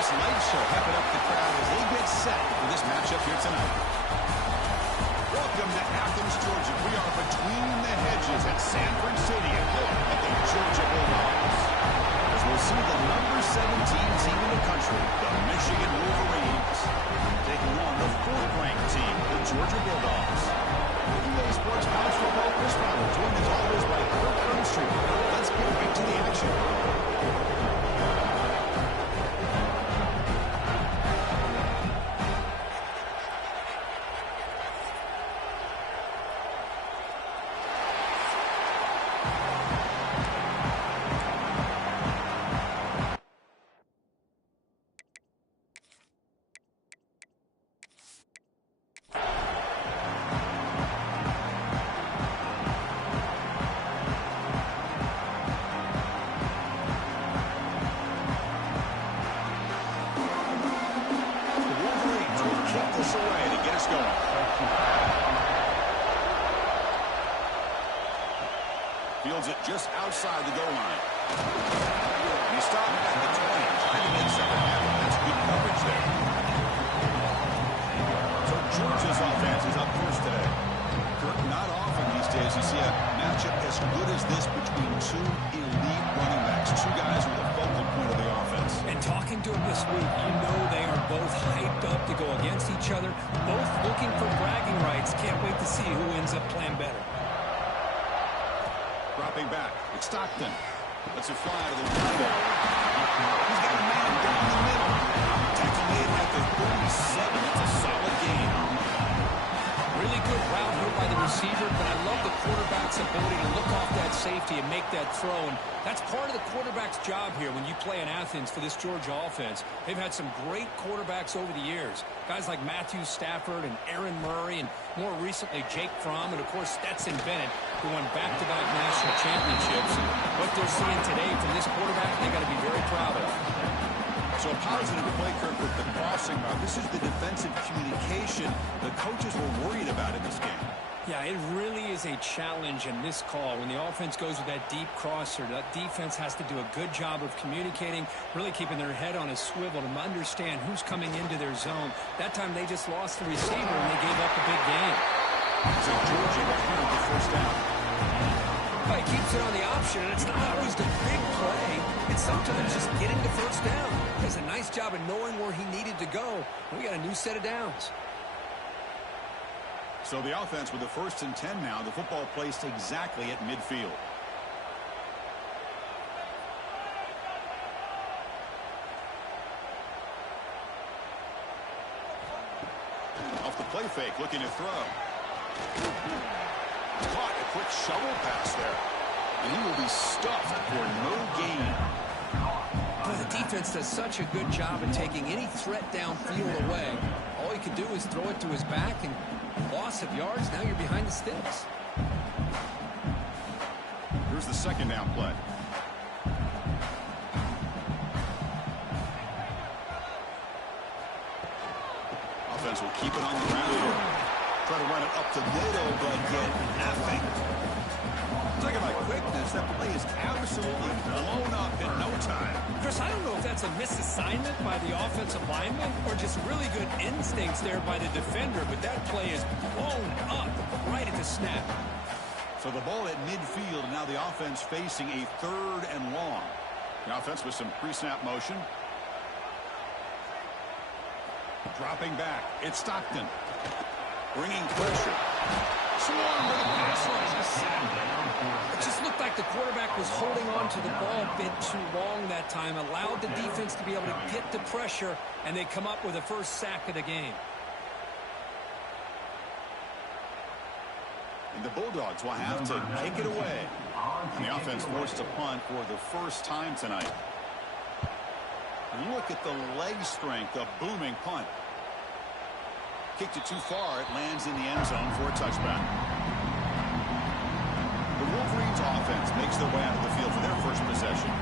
this light show hyping up the crowd as they get set for this matchup here tonight. Welcome to Athens, Georgia. We are between the hedges at Sanford Stadium, home of the Georgia Bulldogs. As we'll see the number 17 team in the country, the Michigan Wolverines, taking on the 4th-ranked team, the Georgia Bulldogs. EA Sports College Football Chris Ronald, joined as always by Kirk Herbstreit. Let's get right to the action. Fields it just outside the goal line. And he stopped at the 20, trying to make something happen. That's good coverage there. So Georgia's offense is up first today. Kirk, not often these days you see a matchup as good as this between two elite running backs, two guys who are the focal point of the offense. And talking to him this week, you know they are both hyped up to go against each other, both looking for bragging rights. Can't wait to see who ends up playing better. Dropping back, it's Stockton. Lets it fly to the window. He's got a man down the middle. Tackle made at the 37. It's a solid gain. Really good route here by the receiver, but I love the quarterback's ability to look off that safety and make that throw. And that's part of the quarterback's job here when you play in Athens for this Georgia offense. They've had some great quarterbacks over the years. Guys like Matthew Stafford and Aaron Murray, and more recently Jake Fromm, and of course Stetson Bennett, who won back-to-back national championships. And what they're seeing today from this quarterback, they got to be very proud of. So a positive play, Kirk, with the crossing route. This is the defensive communication the coaches were worried about in this game. Yeah, it really is a challenge in this call. When the offense goes with that deep crosser, that defense has to do a good job of communicating, really keeping their head on a swivel to understand who's coming into their zone. That time they just lost the receiver and they gave up a big game. So Georgia got here with the first down. He keeps it on the option, and it's not always the big play. It's sometimes just getting the first down. He does a nice job of knowing where he needed to go. We got a new set of downs. So the offense with the 1st and 10 now. The football placed exactly at midfield. Off the play fake, looking to throw. Caught a quick shovel pass there. And he will be stuffed for no gain. Boy, the defense does such a good job of taking any threat downfield away. All he can do is throw it to his back, and loss of yards, now you're behind the sticks. Here's the 2nd down play. Offense will keep it on the ground here. Try to run it up the middle, but get nothing. Talking about quickness, that play is absolutely blown up in no time. Chris, I don't know if that's a misassignment by the offensive lineman or just really good instincts there by the defender, but that play is blown up right at the snap. So the ball at midfield, and now the offense facing a 3rd and long. The offense with some pre-snap motion. Dropping back, it's Stockton. Bringing pressure. Swarm with the pass rush. It just looked like the quarterback was holding on to the ball a bit too long that time, allowed the defense to be able to get the pressure, and they come up with the first sack of the game. And the Bulldogs will have to kick it away. And the offense forced to punt for the first time tonight. Look at the leg strength, a booming punt. Kicked it too far. It lands in the end zone for a touchback. The Wolverines offense makes their way out of the field for their first possession.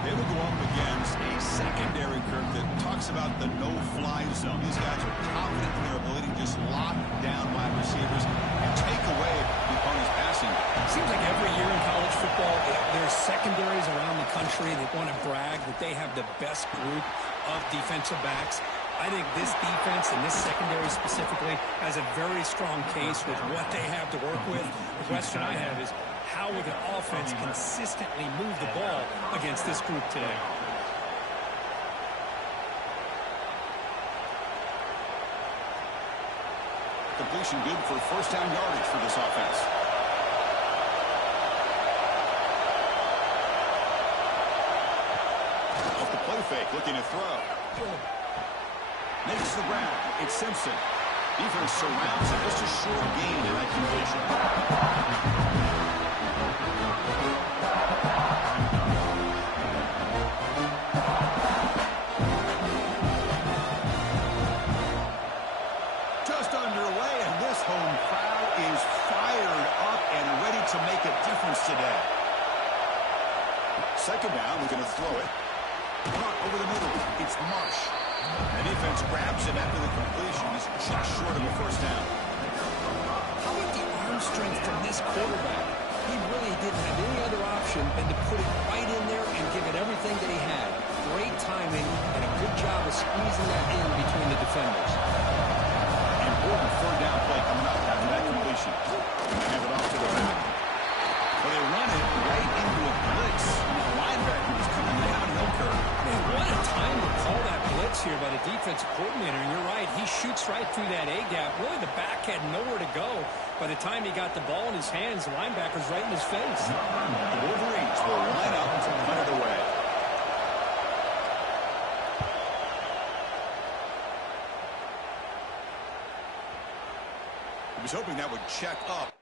They will go up against a secondary, Kirk, that talks about the no-fly zone. These guys are confident in their ability to just lock down wide receivers and take away the opponent's passing. Seems like every year in college football, there's secondaries around the country that want to brag that they have the best group. of defensive backs. I think this defense and this secondary specifically has a very strong case with what they have to work with. The question I have is, how will the offense consistently move the ball against this group today? Completion good for first down yardage for this offense. Off the play fake, looking to throw. Makes the grab. It's Simpson. Defense surrounds it. Just a short gain in that completion. Just underway, and this home crowd is fired up and ready to make a difference today. Second down, looking to throw it. Run over the middle. It's Marsh. The defense grabs it after the completion. He's just short of a first down. How about the arm strength from this quarterback? He really didn't have any other option than to put it right in there and give it everything that he had. Great timing and a good job of squeezing that in between the defenders. Important third down play coming up after that completion. Hand it off to the back. Well, they run it right into a blitz. The linebacker was coming downhill curve. Man, what a time to call that blitz here by the defensive coordinator. And you're right, he shoots right through that A-gap. Really, the back had nowhere to go. By the time he got the ball in his hands, the linebacker's right in his face. The Wolverines will line up to punt it away. He was hoping that would check up.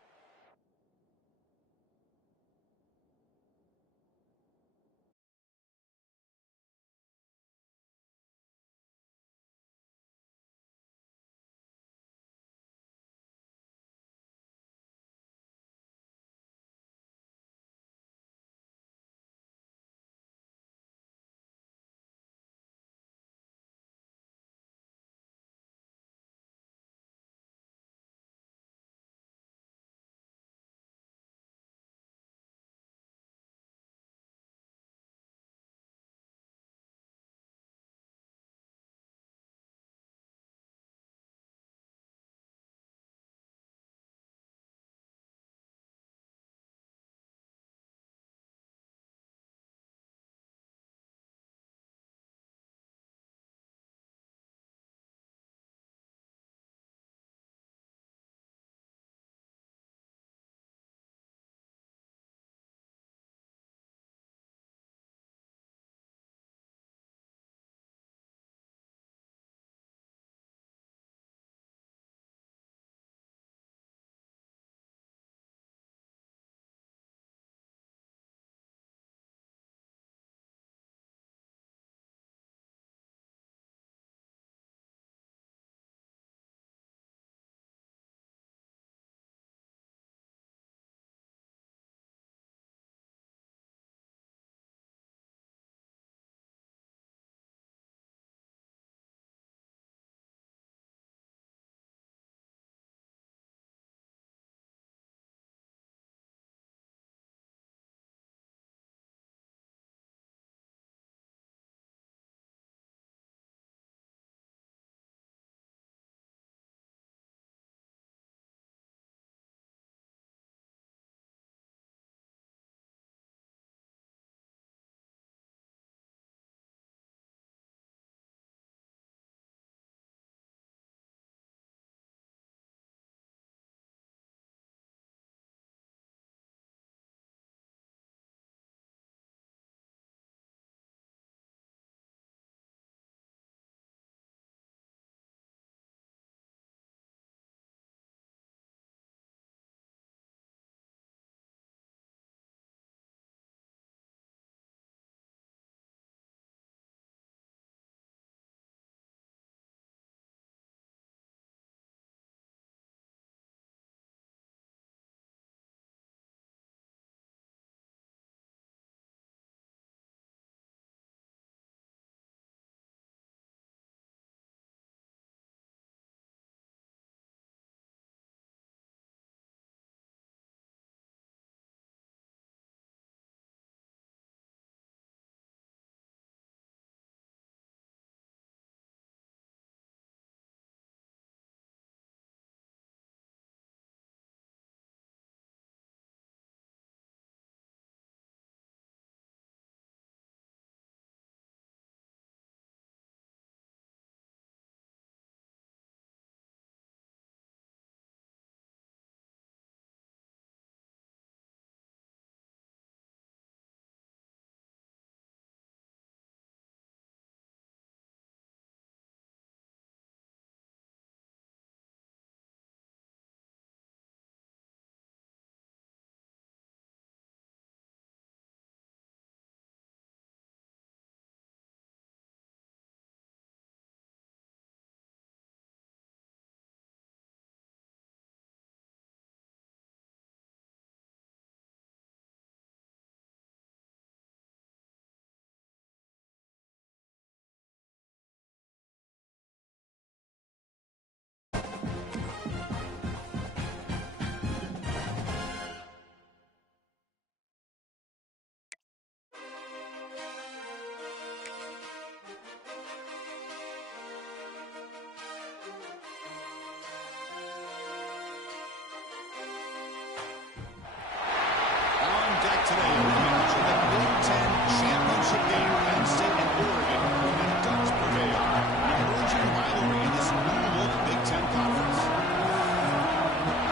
today, a rematch of the Big Ten Championship game. Penn State and Oregon, and Ducks prevail. An emerging rivalry in this new-look Big Ten Conference.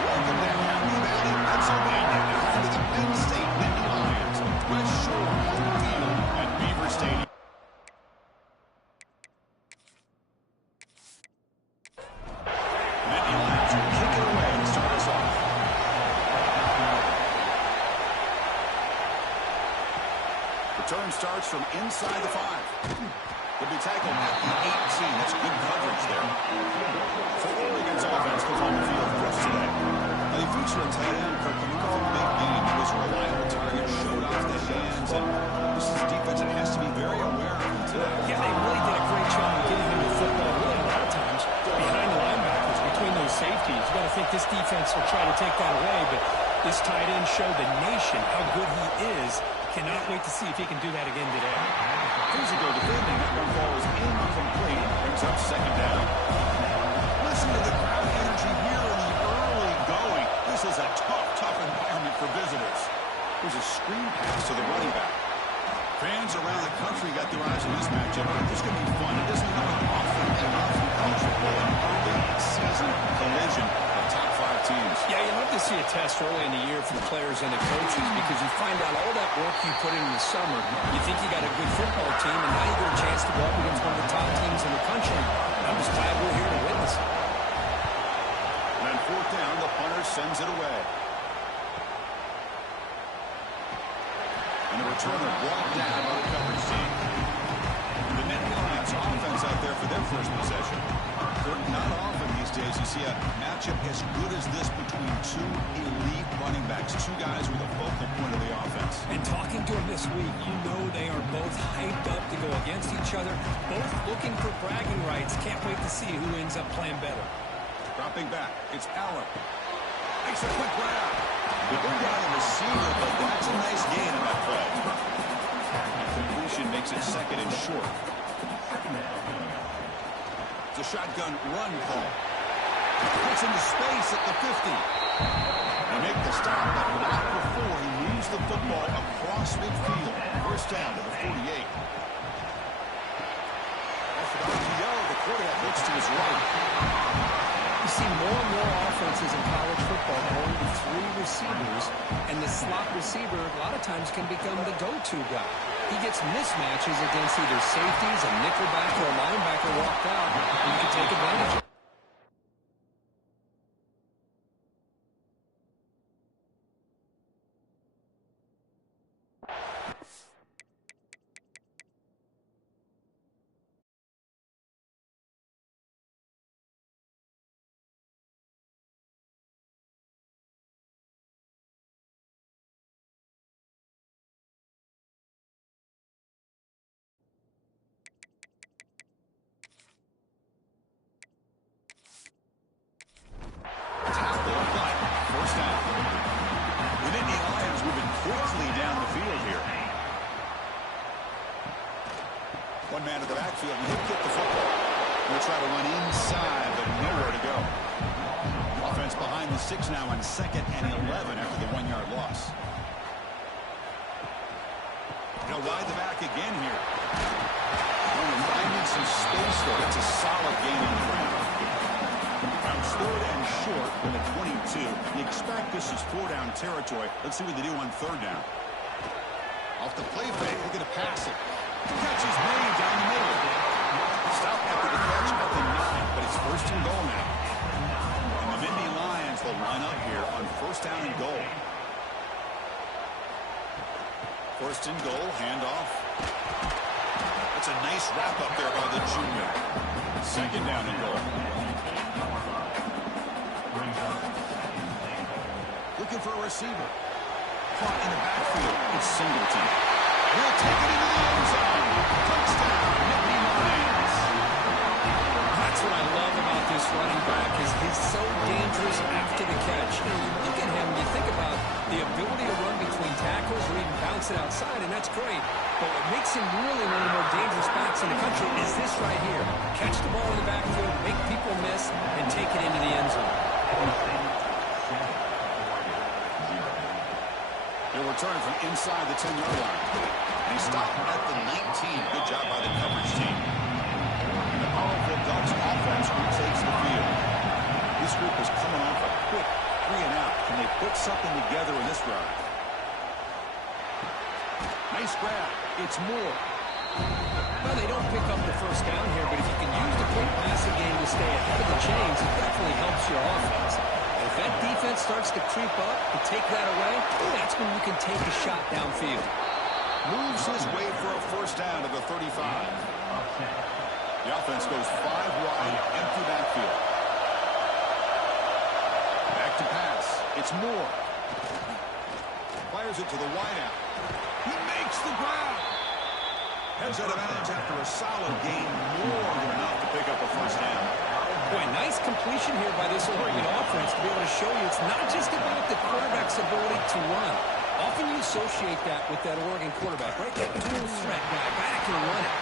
Welcome to Happy Valley, Pennsylvania, and home to the Penn State Nittany Lions. West Shore home field at Beaver Stadium. Nittany Lions will kick it away to start us off. Return starts from inside the 5. Will be tackled at the 18. That's good coverage there. So Oregon's offense comes on the field first today. Now they feature a tight end, Kirk, coming off a big game. He was a reliable target, showed off the hands, and this is a defense that has to be very aware of him today. Yeah, they really did a great job of getting him the football, really a lot of times behind the linebackers, between those safeties. You got to think this defense will try to take that away, but this tight end showed the nation how good he is. Cannot wait to see if he can do that again today. Physical defending. That one ball is incomplete. Brings up second down. Listen to the crowd energy here in the early going. This is a tough environment for visitors. There's a screen pass to the running back. Fans around the country got their eyes on this matchup. This is going to be fun. It doesn't happen often enough in college football. An early season collision of top 5 teams. Yeah, you love to see a test early in the year for the players and the coaches because you find out all that work you put in the summer. You think you got a good football team, and now you get a chance to go up against one of the top teams in the country. I'm just glad we're here to witness it. And on 4th down, the punter sends it away. And the returner brought down by the coverage team. The Nittany Lions offense out there for their first possession. Not often these days you see a matchup as good as this between two elite running backs, two guys with a focal point of the offense. And talking to them this week, you know they are both hyped up to go against each other, both looking for bragging rights. Can't wait to see who ends up playing better. Dropping back, it's Allen. Makes a quick grab. They bring down the receiver, but that's a nice gain on that play. Completion makes it second and short. It's a shotgun run call. Puts into space at the 50. They make the stop, but not before he moves the football across midfield. First down to the 48. Off the RPO, the quarterback looks to his right. You see more and more offenses in college football going to 3 receivers, and the slot receiver a lot of times can become the go-to guy. He gets mismatches against either safeties, a nickelback, or a linebacker walked out, and you can take advantage of it. One man to the backfield, and he'll get the football. He'll try to run inside, but nowhere to go. Offense behind the 6 now on 2nd and 11 after the 1-yard loss. He'll ride the back again here. Finding some space there. It's a solid gain on the ground. From 3rd and short from the 22. You expect this is 4-down territory. Let's see what they do on 3rd down. Off the play fake, look at the pass it. Catch is made down the middle. Stop after the catch at the 9, but it's 1st and goal now. And the Nittany Lions will line up here on 1st down and goal. 1st and goal, handoff. That's a nice wrap up there by the junior. 2nd down and goal. Looking for a receiver. Caught in the backfield. It's Singleton. He'll take it into the end zone. Touchdown, Nittany Lions. That's what I love about this running back is he's so dangerous after the catch. You know, you look at him, you think about the ability to run between tackles or even bounce it outside, and that's great. But what makes him really one of the more dangerous backs in the country is this right here. Catch the ball in the backfield, make people miss, and take it into the end zone. He'll return from inside the 10-yard line. And he stopped at the 19. Good job by the coverage team. And the powerful Ducks offense retakes the field. This group is coming off a quick 3-and-out. Can they put something together in this drive? Nice grab. It's Moore. Well, they don't pick up the first down here, but if you can use the quick passing game to stay ahead of the chains, it definitely helps your offense. If that defense starts to creep up and take that away, that's when you can take a shot downfield. Moves his way for a first down to the 35. The offense goes 5 wide, empty backfield. Back to pass. It's Moore. Fires it to the wideout. He makes the grab. Heads out of bounds after a solid gain, more than enough to pick up a first down. Boy, nice completion here by this Oregon offense to be able to show you it's not just about the quarterback's ability to run. Often you associate that with that Oregon quarterback, right? That dual threat guy that can run it.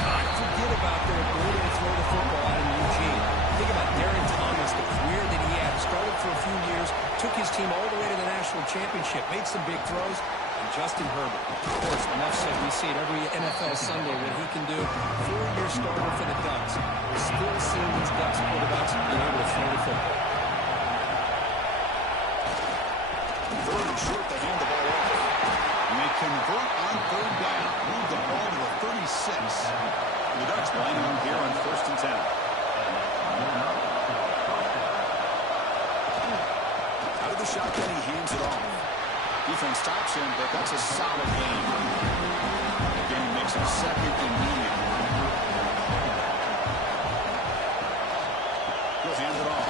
Not forget about their ability to throw the football out in Eugene. Think about Darren Thomas, the career that he had. Started for a few years, took his team all the way to the national championship, made some big throws. Justin Herbert. Of course, enough said, we see it every NFL Sunday what he can do. 4-year starter for the Ducks. We're still seeing these Ducks quarterbacks being able to throw the football. Third and short, they hand the ball off. And they convert on third down. Move the ball to the 36. The Ducks line up here on 1st and 10. Out of the shotgun, he hands it off. Defense stops him, but that's a solid game. Again, makes it 2nd and medium. He'll hand it off.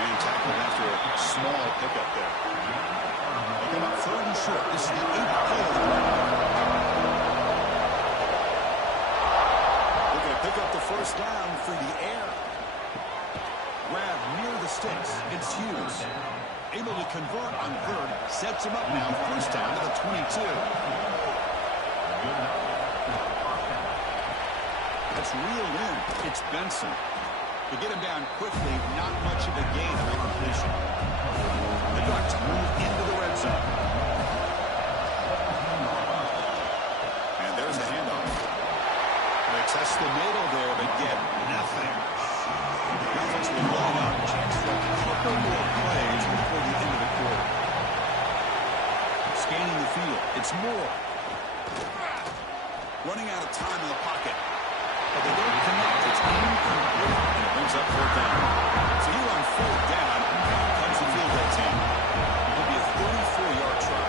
And tackled after a small pickup there. They come up 3rd and short. This is the 8th play of the run. They're going to pick up the first down through the air. Grab near the sticks. It's Hughes. Able to convert on 3rd, sets him up now, first down to the 22. That's reeled in. It's Benson. To get him down quickly, not much of a gain on that completion. The Ducks move into the red zone. And there's the handoff. They test the middle there, but get nothing. The offense will line up, chance for a couple more plays before the end of the quarter. Scanning the field, it's Moore. Running out of time in the pocket. But they don't connect, it's incomplete, and it brings up 4th down. So here on 4th down, comes the field goal team. It'll be a 34-yard try.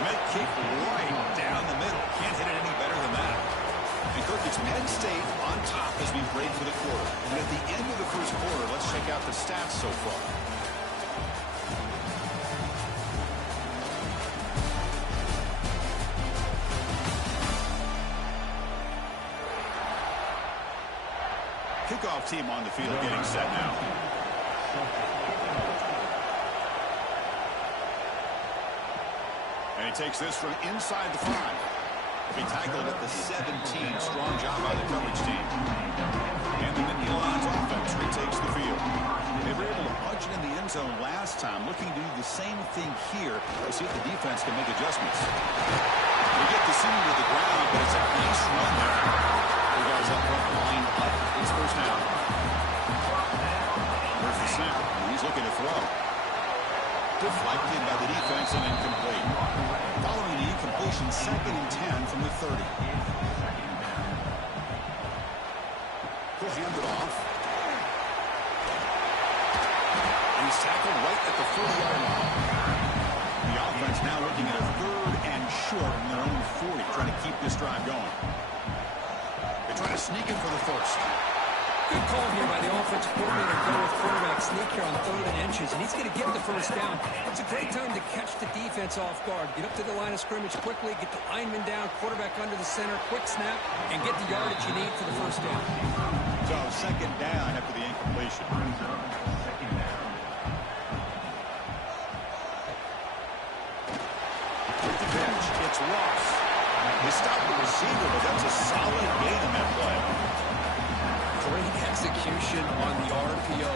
Met kick right down the middle. Can't hit it any better than that. And Kirk, it's Penn State on top as we break for the quarter. And at the end of the first quarter, let's check out the stats so far. Kickoff team on the field getting set now. And he takes this from inside the 5. He tackled at the 17. Strong job by the coverage team. And the Nittany Lions offense retakes the field. They were able to punch it in the end zone last time. Looking to do the same thing here to see if the defense can make adjustments. They get the city to the ground, but it's a nice run there. The guys up front line up. It's first down. There's the snap. He's looking to throw. Deflected by the defense and incomplete. Following the incompletion, 2nd and 10 from the 30. He'll hand it off. And he's tackled right at the 40-yard line. The offense now looking at a 3rd and short in their own 40, trying to keep this drive going. They try to sneak in for the first. Good call here by the offensive coordinator to go with quarterback sneak here on 3rd and inches, and he's going to get the first down. It's a great time to catch the defense off guard. Get up to the line of scrimmage quickly, get the lineman down, quarterback under the center, quick snap, and get the yardage you need for the first down. So 2nd down after the incompletion. With the pitch, it's Ross. They stopped the receiver, but that's a solid gain in that play. Great execution on the RPO.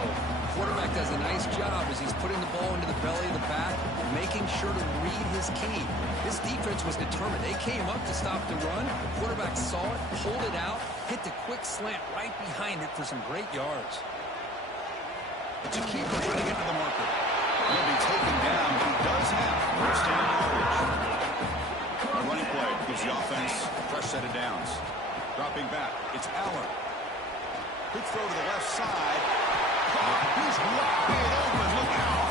quarterback does a nice job as he's putting the ball into the belly of the back, making sure to read his key. This defense was determined. They came up to stop the run. The quarterback saw it, pulled it out, hit the quick slant right behind it for some great yards. It's a keeper trying to get to the marker. He'll be taken down. He does have first down yardage. A running play gives the offense a fresh set of downs. Dropping back, it's Aller. Quick throw to the left side. Oh, he's wide open. Look out.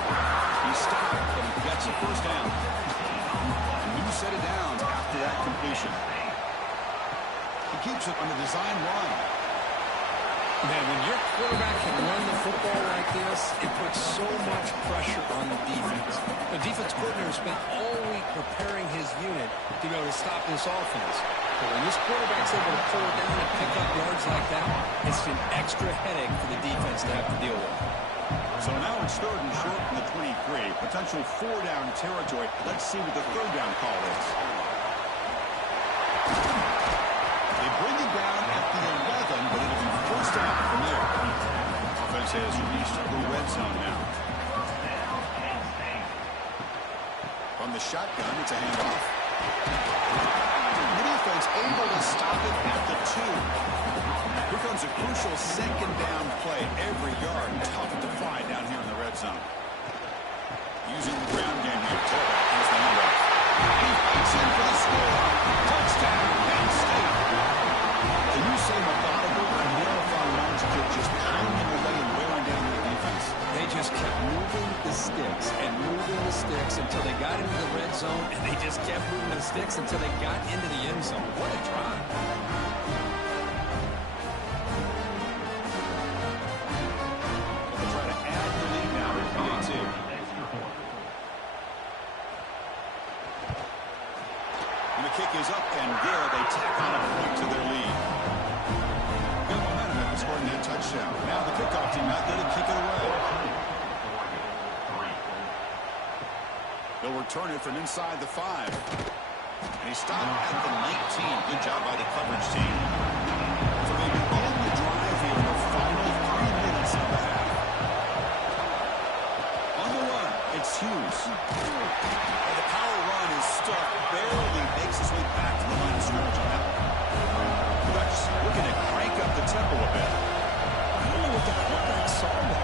He stopped, but he gets a first down. A new set of downs after that completion. He keeps it on the design run. Man, when your quarterback can run the football like this, it puts so much pressure on the defense. The defense coordinator spent all week preparing his unit to be able to stop this offense. But when this quarterback's able to pull it down and pick up yards like that, it's an extra headache for the defense to have to deal with. So now it's third and short from the 23. Potential four-down territory. Let's see what the third down call is. They bring it down at the 11, but it'll be first down from there. Offense has reached the red zone now. From the shotgun, it's a handoff. The defense able to stop it at the 2. Here comes a crucial second down play. Every yard tough to find down here in the red zone. Using the ground game here. Tailback has the handoff. He fights in for the score. Touchdown, Penn State. Can you say methodical? A marathon launch kid just pounding away and wearing down their defense. They just kept moving the sticks and moving the sticks until they got into the red zone, and they just kept moving the sticks until they got into the end zone. What a drive. They'll try to add the lead now with PAT. And the kick is up and good. They tack on a point to their lead. Good momentum after scoring that touchdown. Now the kickoff team out there to kick it away. They'll return it from inside the 5. And he stopped at the 19. Good job by the coverage team. So they begin the drive here in the final 3 minutes of the half. On the run, it's Hughes. And the power run is stuck. Barely makes his way back to the line of scrimmage on that. Ducks looking to crank up the tempo a bit. I don't know what the quarterback saw there.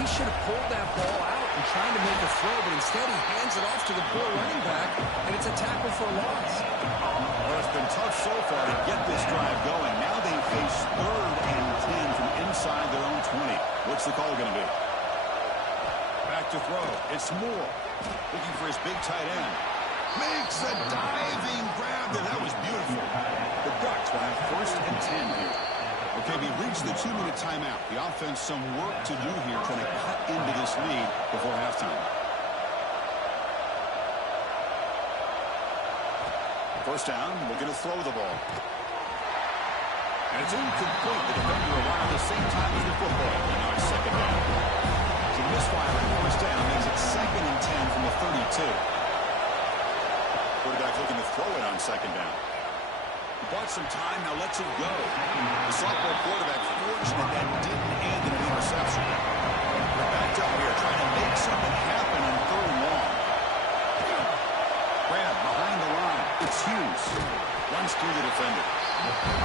He should have pulled that ball out and tried to make a throw, but instead he hands it off to the poor running back, and it's a tackle for a loss. Well, it's been tough so far to get this drive going. Now they face 3rd and 10 from inside their own 20. What's the call going to be? Back to throw. It's Moore. Looking for his big tight end. Makes a diving grab there. That was beautiful. The Ducks will have 1st and 10 here. Okay, we reached the 2-minute timeout. The offense some work to do here trying to cut into this lead before halftime. First down, we're going to throw the ball. And it's incomplete. The defender arrived at the same time as the football. And now it's second down. So the misfire on first down makes it 2nd and 10 from the 32. Quarterback looking to throw it on second down. He bought some time, now lets it go. The sophomore quarterback fortunate that didn't end in an interception. They're backed up here trying to make something happen on 3rd and long. Grab behind the line. It's Hughes. Runs through the defender.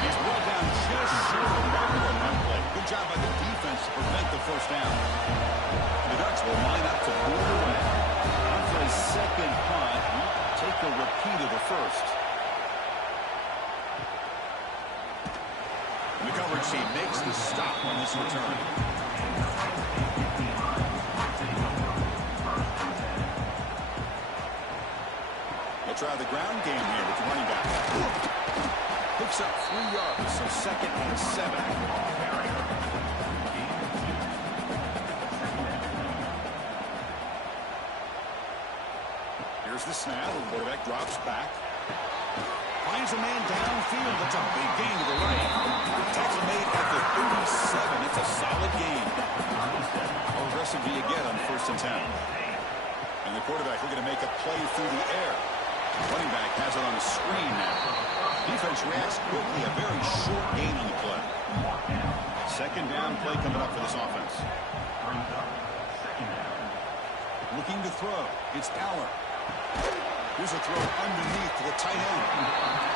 He's brought down just short of the on that play. Good job by the defense to prevent the first down. The Ducks will line up to move away. On for his second punt. Take a repeat of the first. The coverage team makes the stop on this return. They'll try the ground game here with the running back. Picks up 3 yards, so 2nd and 7. Here's the snap. The quarterback drops back. Finds a man downfield. That's a big gain to the right. Tackle made at the 37. It's a solid gain. How aggressive do you get on 1st and 10? And the quarterback looking to make a play through the air. Running back has it on the screen now. Defense reacts quickly. A very short gain on the play. Second down play coming up for this offense. Looking to throw. It's Aller. Here's a throw underneath to the tight end.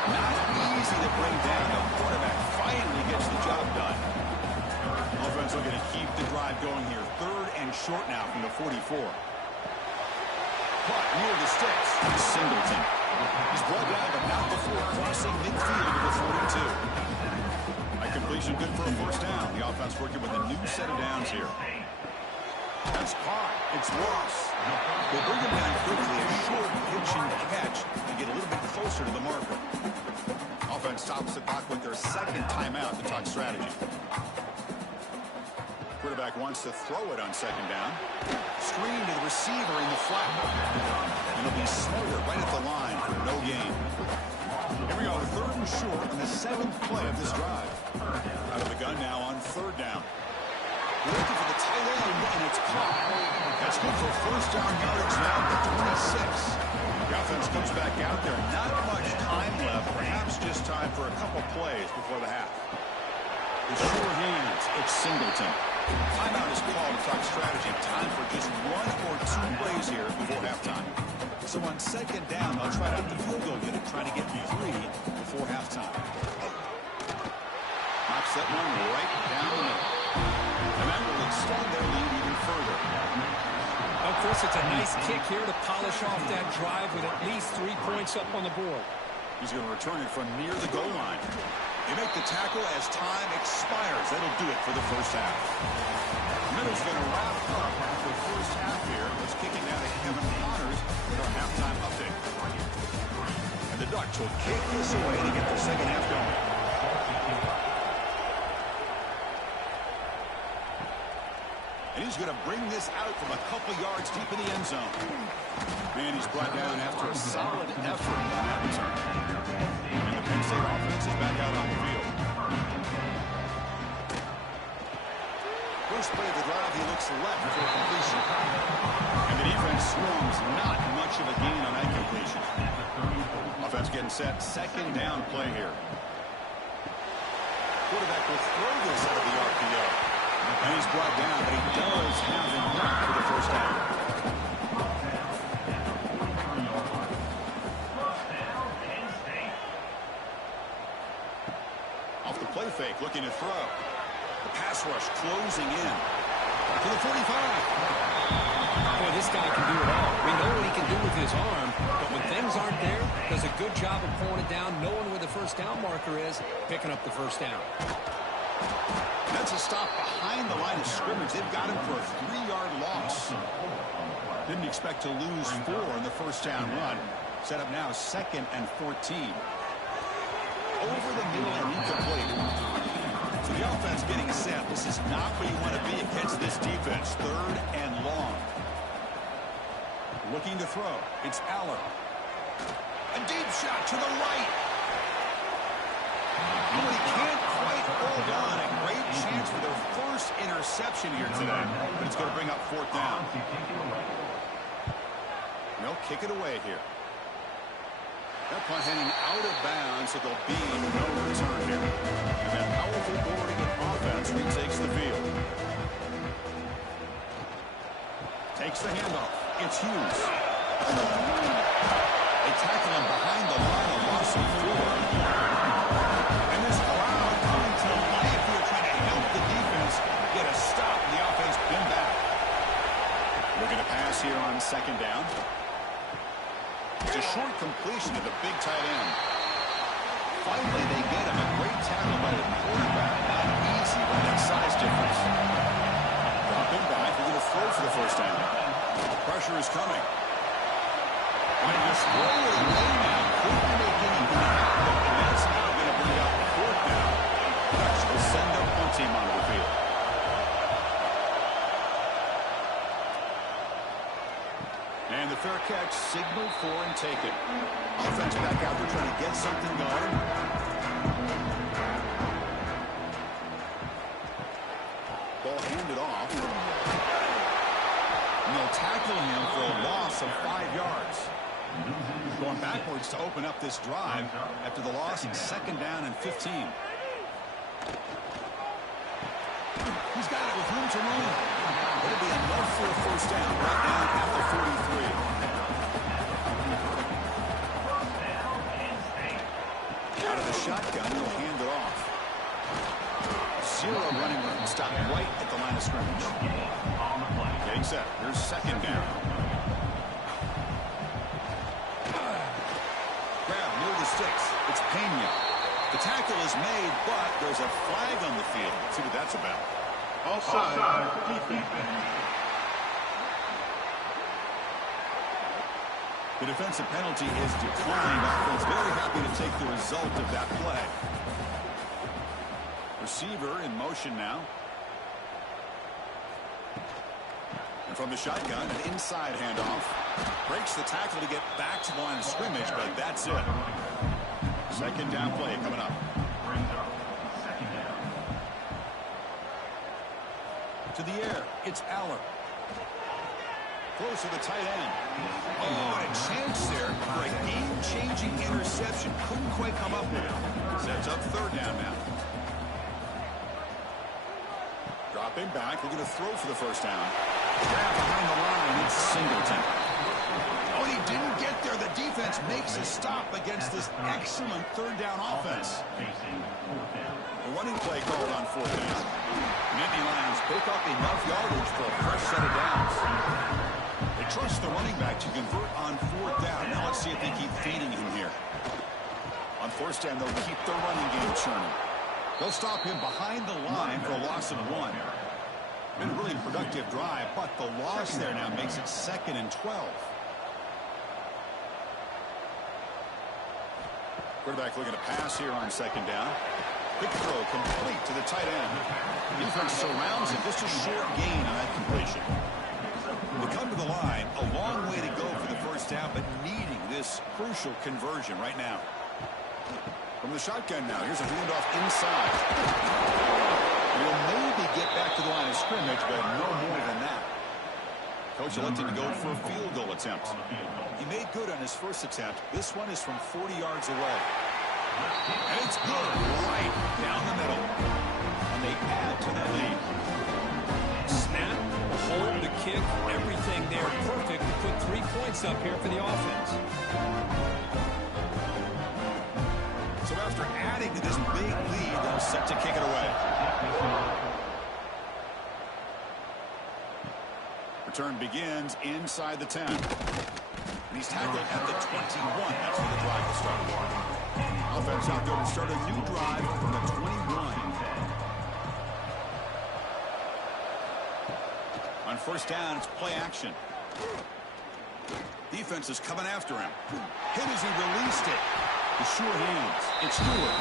Not easy to bring down. The quarterback finally gets the job done. Offense looking to keep the drive going here. Third and short now from the 44. Caught near the sticks. Singleton. He's brought down, but not before crossing midfield to the 42. A completion good for a first down. The offense working with a new set of downs here. That's caught. It's Ross. They bring him down quickly. A short pitch and catch to get a little bit closer to the marker. Offense stops the clock with their second timeout to talk strategy. Quarterback wants to throw it on second down. Screen to the receiver in the flat. And it'll be Smoder right at the line for no gain. Here we go, third and short on the 7th play of this drive. Out of the gun now on third down. Looking for the tight end, and it's caught. That's good for first down yardage now at the 26. The offense comes back out there. Not much time left. Perhaps just time for a couple plays before the half. With sure hands, it's Singleton. Timeout is called to talk strategy. Time for just 1 or 2 plays here before halftime. So on second down, they'll try out the field goal unit, trying to get 3 before halftime. Knocks that one right down the middle. And that will extend their lead even further. Of course, it's a nice kick here to polish off that drive with at least 3 points up on the board. He's going to return it from near the goal line. They make the tackle as time expires. That'll do it for the first half. Middle's going to wrap up the first half here. Let's kick it down to Kevin Connors with our halftime update. And the Ducks will kick this away to get the second half going. And he's going to bring this out from a couple yards deep in the end zone. And he's brought down after a solid effort on that return. And the Penn State offense is back out on the field. First play of the drive, he looks left for a completion. And the defense swarms, not much of a gain on that completion. Offense getting set, second down play here. Quarterback will throw this out of the RPO. And he's brought down, but he does have enough for the first down. Off the play fake, looking to throw. The pass rush closing in to the 45. Boy, this guy can do it all. We know what he can do with his arm, but when things aren't there, does a good job of pulling it down, knowing where the first down marker is, picking up the first down. That's a stop behind the line of scrimmage. They've got him for a 3-yard loss. Didn't expect to lose 4 in the first down run. Set up now 2nd and 14. Over the middle and incomplete. So the offense getting set. This is not where you want to be against this defense. 3rd and long. Looking to throw. It's Aller. A deep shot to the right. But he can't quite hold on. A great chance for their first interception here today. But it's going to bring up 4th down. They'll kick it away here. That punt heading out of bounds, so there'll be no return here. And that powerful Oregon offense retakes the field. Takes the handoff. It's Hughes. They tackle him behind the line, a loss of 4. And this crowd coming to life here, trying to help the defense get a stop. The offense been back. Looking to pass here on second down. It's a short completion to the big tight end. Finally, they get him. A great tackle by the quarterback. Not easy with that size difference. Dropping back. They're going to throw for the first down. Pressure is coming. And they just throw it away now. Couldn't make anything happen. And that's now going to bring up 4th down. Ducks will send their punt team onto the field. And the fair catch signaled for and taken. Offense back out there trying to get something going. Ball handed off. And they'll tackle him for a loss of 5 yards. Going going backwards to open up this drive after the loss in 2nd down and 15. He's got it with room to run. It'll be enough for a first down right down at the 43. Out of the shotgun, he'll hand it off. 0 running room. Stop right at the line of scrimmage. Getting set. Here's 2nd down. Grab near the sticks. It's Pena. The tackle is made, but there's a flag on the field. Let's see what that's about. Offside. The defensive penalty is declined. Offense very happy to take the result of that play. Receiver in motion now. And from the shotgun, an inside handoff. Breaks the tackle to get back to the line of scrimmage, but that's it. 2nd down play coming up. To the air, it's Aller. Close to the tight end. Oh, and a chance there for a game-changing interception. Couldn't quite come up with it. Sets up 3rd down now. Dropping back, looking to throw for the first down. Grab behind the line, it's Singleton. Oh, and he didn't get there. The defense makes a stop against this excellent 3rd down offense. A running play called on 4th down. Nittany Lions pick up enough yardage for a fresh set of downs. They trust the running back to convert on 4th down. Now let's see if they keep feeding him here. On 4th down, they'll keep their running game churning. They'll stop him behind the line for a loss of 1. Been a really productive drive, but the loss there now makes it 2nd and 12. Quarterback looking to pass here on 2nd down. Quick throw complete to the tight end. Defense surrounds him. Just a short gain on that completion. They come to the line. A long way to go for the first down, but needing this crucial conversion right now. From the shotgun now, here's a handoff inside. Will maybe get back to the line of scrimmage, but no more than that. Coach elected to go for a field goal attempt. He made good on his first attempt. This one is from 40 yards away. And it's good right down the middle. And they add to their lead. Snap, hold, the kick, everything there perfect to put 3 points up here for the offense. So after adding to this big lead, they're set to kick it away. Return begins inside the 10. And he's tackled at the 21. That's where the drive will start. Offense out there to start a new drive from the 21. On 1st down, it's play action. Defense is coming after him. Hit as he released it. The sure hands. It's Stewart.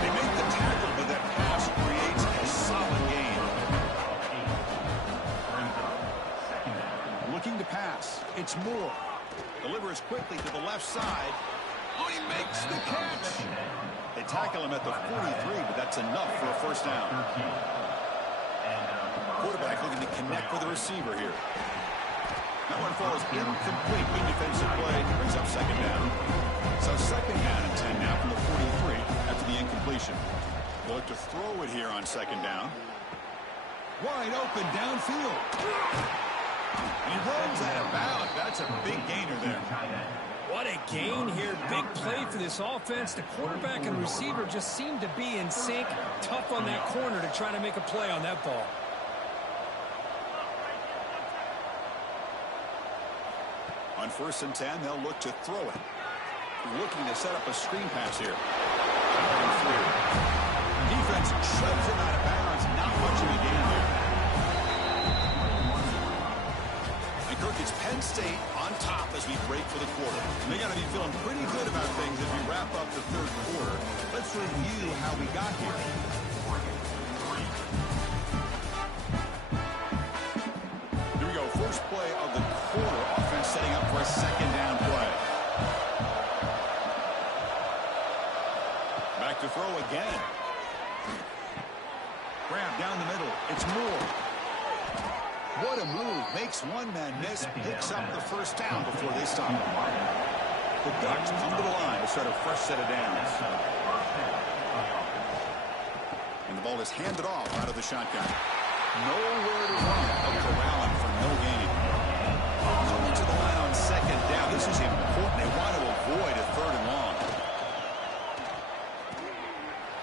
They make the tackle, but that pass creates a solid gain. Looking to pass. It's Moore. Delivers quickly to the left side. Oh, he makes the catch. They tackle him at the 43, but that's enough for a first down. Quarterback looking to connect with the receiver here. That one falls incomplete. Good defensive play. Brings up 2nd down. So 2nd down and 10 now from the 43 after the incompletion. They'll look to throw it here on 2nd down. Wide open downfield. He runs out of bounds. That's a big gainer there. What a gain here. Big play for this offense. The quarterback and receiver just seem to be in sync. Tough on that corner to try to make a play on that ball. On 1st and 10, they'll look to throw it. Looking to set up a screen pass here. Defense shoves him out of bounds. Not much of a gain there. And Kirk, it's Penn State on top as we break for the quarter. And they got to be feeling pretty good about things as we wrap up the 3rd quarter. Let's review how we got here. Here we go. First play of the quarter. Offense setting up for a 2nd down play. Back to throw again. Grab down the middle. It's Moore. What a move. Makes one man miss. Picks up the first down before they stop him. The Ducks come to the line to start a fresh set of downs. And the ball is handed off out of the shotgun. Nowhere to run. They'll corral him for no gain. Coming to the line on second down. This is important. They want to avoid a third and long.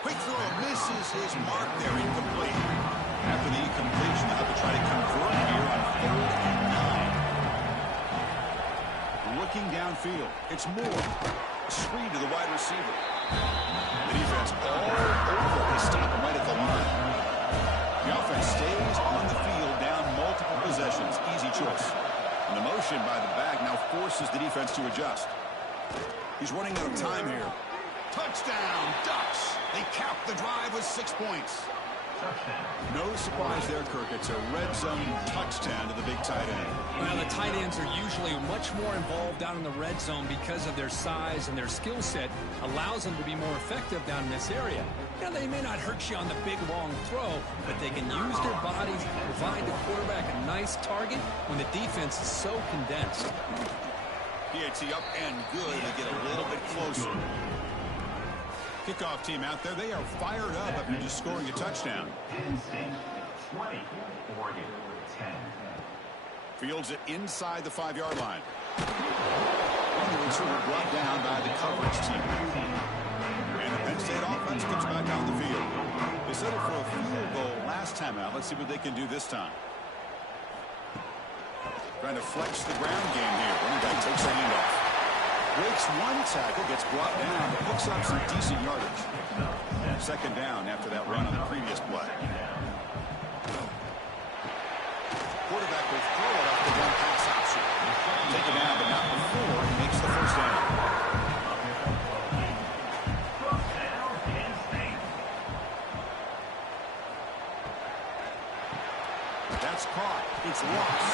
Quick throw misses his mark there. Incomplete. After the incompletion, they'll have to try to convert here on 3rd and 9. Looking downfield. It's Moore. Screen to the wide receiver. The defense all over. They stop him right at the line. The offense stays on the field down multiple possessions. Easy choice. And the motion by the back now forces the defense to adjust. He's running out of time here. Touchdown, Ducks. They cap the drive with 6 points. No surprise there, Kirk. It's a red zone touchdown to the big tight end. Well, the tight ends are usually much more involved down in the red zone because of their size, and their skill set allows them to be more effective down in this area. Now, they may not hurt you on the big, long throw, but they can use their bodies to provide the quarterback a nice target when the defense is so condensed. PAT up and good to get a little bit closer. Kickoff team out there. They are fired up after just scoring a touchdown. 20, Oregon, 10. Fields it inside the 5-yard line. And the receiver brought down by the coverage team. And the Penn State offense gets back on the field. They settled for a field goal last time out. Let's see what they can do this time. Trying to flex the ground game here. Running back takes the handoff. Breaks one tackle, gets brought down, but picks up some decent yardage. Second down after that run on the previous play. Quarterback will throw it off the run pass option. Take it down, but not before he makes the first down. That's caught. It's lost.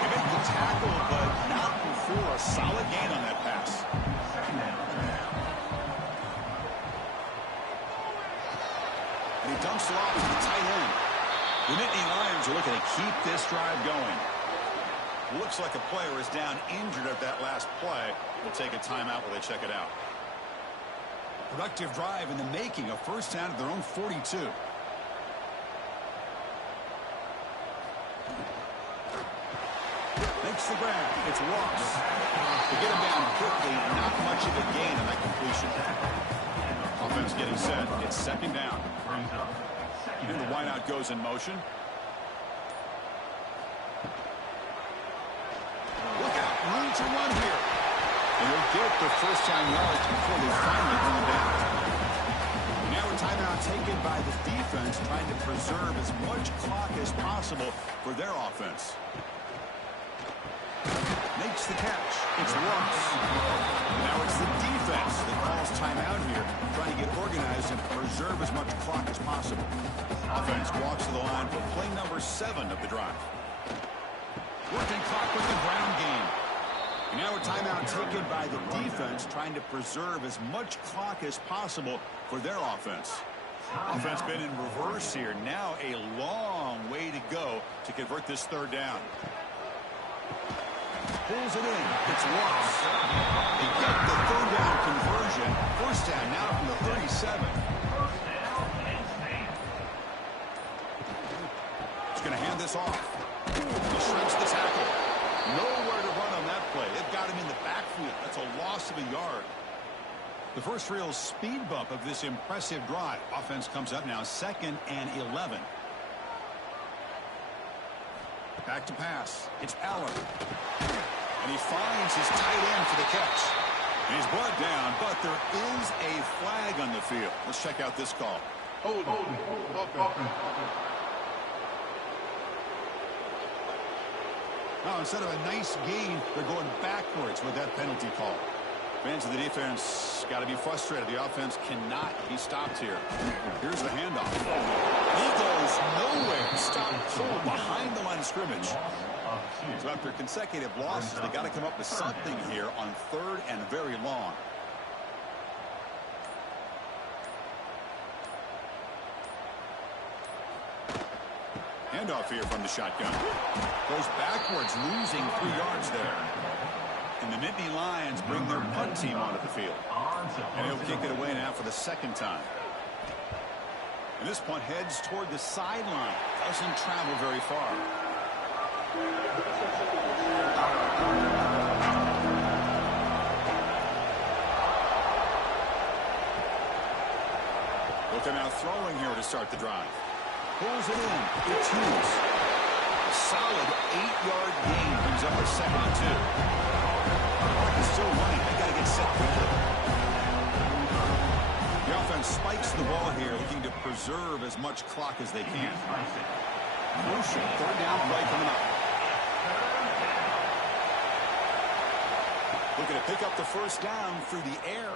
They make the tackle, but not before a solid gain on that pass. And he dumps it off to the tight end. The Nittany Lions are looking to keep this drive going. Looks like a player is down injured at that last play. We'll take a timeout while they check it out. Productive drive in the making. A first down at their own 42. Makes the grab. It's Ross. To get him down quickly, not much of a gain on that completion. Offense getting set. It's second down. And the wideout goes in motion. Look out. Room to run here. And he'll get the first down yards before they finally bring him down. Now a timeout taken by the defense, trying to preserve as much clock as possible for their offense. Makes the catch. It's Ross. Now it's the defense that calls timeout here, trying to get organized and preserve as much clock as possible. Offense walks to the line for play number 7 of the drive. Working clock with the ground game. Now a timeout taken by the defense, trying to preserve as much clock as possible for their offense. Offense been in reverse here. Now a long way to go to convert this third down. Pulls it in. It's Ross. They get the third down conversion. First down now from the 37. He's going to hand this off. He shrinks the tackle. Nowhere to run on that play. They've got him in the backfield. That's a loss of a yard. The first real speed bump of this impressive drive. Offense comes up now 2nd and 11. Back to pass. It's Aller. And he finds his tight end for the catch. And he's brought down, but there is a flag on the field. Let's check out this call. Hold. Now, instead of a nice gain, they're going backwards with that penalty call. Fans of the defense got to be frustrated. The offense cannot be stopped here. Here's the handoff. He goes nowhere. Stopped cold behind the line of scrimmage. So after consecutive losses, they got to come up with something here on 3rd and very long. Handoff here from the shotgun. Goes backwards, losing 3 yards there. And And the Nittany Lions bring their punt team onto the field. And he'll kick it away now for the second time. And this punt heads toward the sideline. Doesn't travel very far. Looking out throwing here to start the drive. Pulls it in. It's Hughes. A solid 8-yard gain brings up a 2nd and 2. The clock is still running. They got to get set quickly. The offense spikes the ball here, looking to preserve as much clock as they can. Crucial 3rd down play coming up. Looking to pick up the 1st down through the air.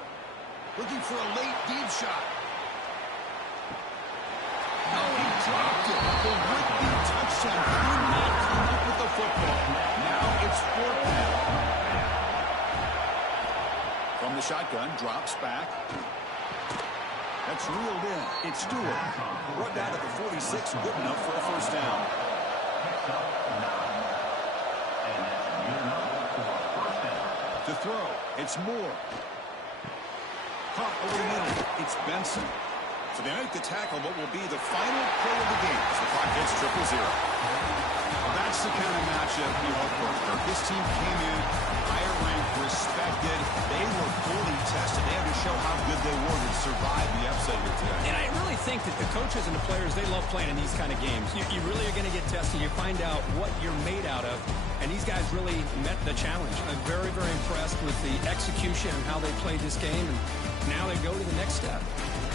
Looking for a late deep shot. No, he dropped it. The would-be touchdown could not come up with the football. Now it's 4th down. From the shotgun, drops back. That's reeled in. It's Stewart. Brought down at the 46, good enough for a 1st down. To throw, it's Moore. Caught over the middle. It's Benson. So they make the tackle what will be the final play of the game as the clock hits 0-0. Well, that's the kind of matchup you hope for. This team came in higher ranked, respected. They were fully tested. They had to show how good they were to survive the upset here today. And I really think that the coaches and the players, they love playing in these kind of games. You really are going to get tested. You find out what you're made out of. And these guys really met the challenge. I'm very, very impressed with the execution and how they played this game. And now they go to the next step.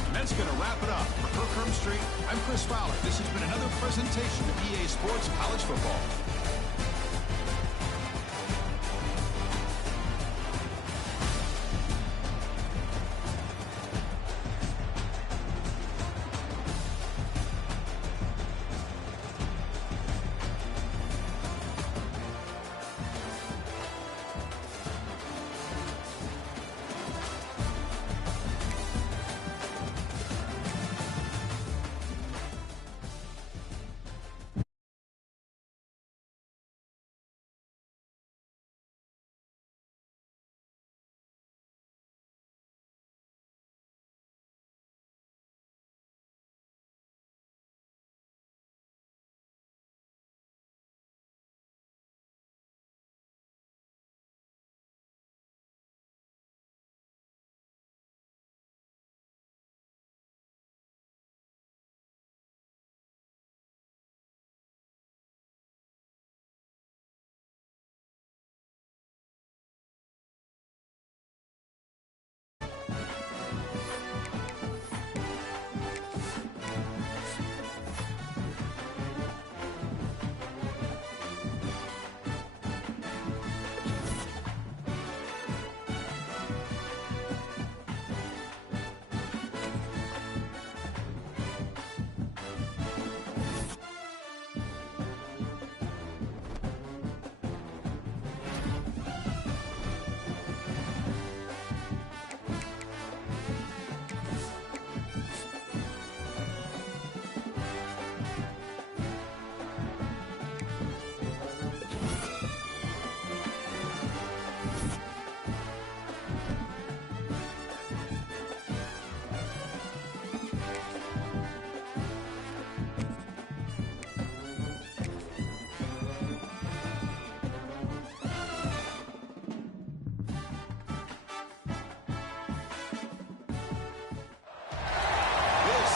And that's going to wrap it up. For Kirk Herbstreit, I'm Chris Fowler. This has been another presentation of EA Sports College Football.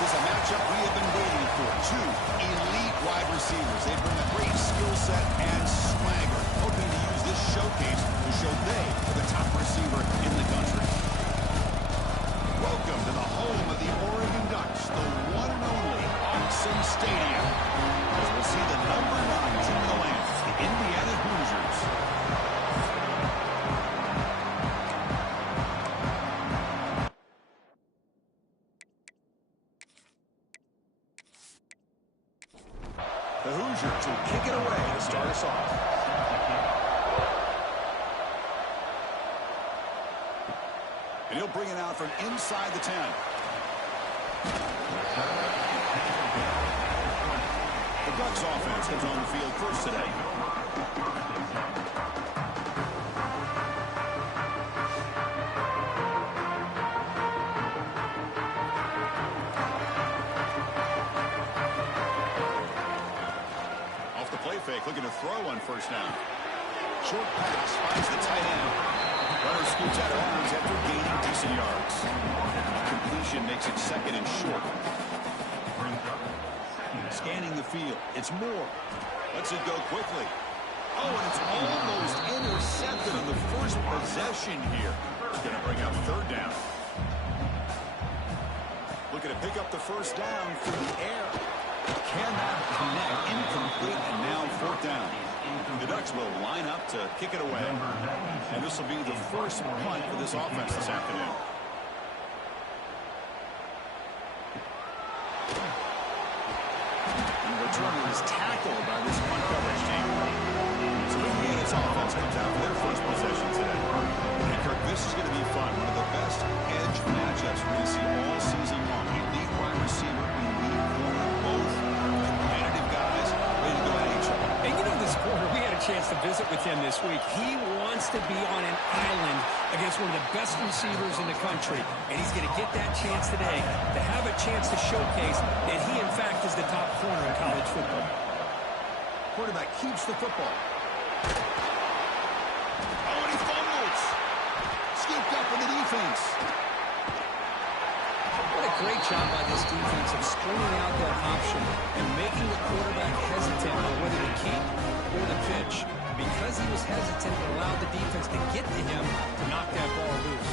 This is a matchup we have been waiting for. Two elite wide receivers. They bring a great skill set and swagger, hoping to use this showcase to show they are the top receiver in the country. Welcome to the home of the Oregon Ducks, the one and only Autzen Stadium. As we'll see the number 9 team in the land, the Indiana Hoosiers. The Hoosiers will kick it away to start us off. And he'll bring it out from inside the 10. The Ducks offense comes on the field first today. throw on first down. Short pass finds the tight end. Runner scoots out of bounds after gaining decent yards. Completion makes it second and short. Scanning the field. It's Moore. Lets it go quickly. Oh, and it's almost intercepted on the first possession here. It's going to bring up third down. Looking to pick up the first down through the air. Cannot connect. Incomplete, and now fourth down. The Ducks will line up to kick it away. And this will be the first punt for this offense this afternoon. And the returner is tackled by this punt coverage team. So Indiana's offense comes out for their first possession today. And Kirk, this is going to be fun. One of the best edge matchups we're going to see all season long. Elite wide receiver, elite corner, both competitive guys ready to go at each other. And you know this corner, we had a chance to visit with him this week. He wants to be on an island against one of the best receivers in the country. And he's going to get that chance today to have a chance to showcase that he, in fact, is the top corner in college football. Quarterback keeps the football. Oh, and he fumbles. Scooped up in the defense. What a great job by this defense of screening out that option and making the quarterback hesitant on whether to keep or to pitch. Because he was hesitant, it allowed the defense to get to him to knock that ball loose.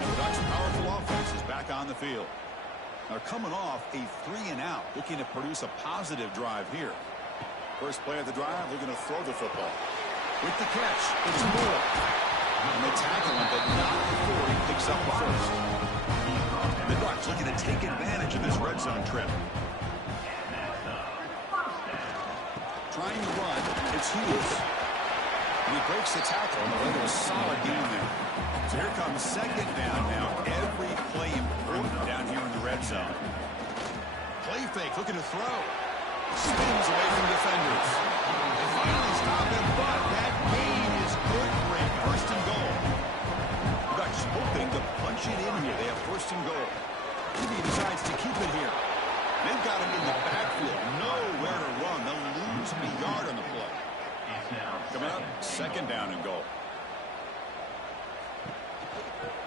The Ducks' powerful offense is back on the field. They're coming off a 3-and-out, looking to produce a positive drive here. First play of the drive, they're going to throw the football. With the catch, it's Moore. And they tackle him, but not before he picks up the first. The Ducks looking to take advantage of this red zone trip. Trying to run, it's Hughes. And he breaks the tackle and a solid game there. So here comes second down now. Every play important down here in the red zone. Play fake, looking to throw. Spins away from defenders. They finally stop him, but that gain is good for a first and goal. The Ducks hoping to punch it in here. They have first and goal. Maybe he decides to keep it here. They've got him in the backfield. Nowhere to run. They'll lose a yard on the play. Coming up, second down and goal.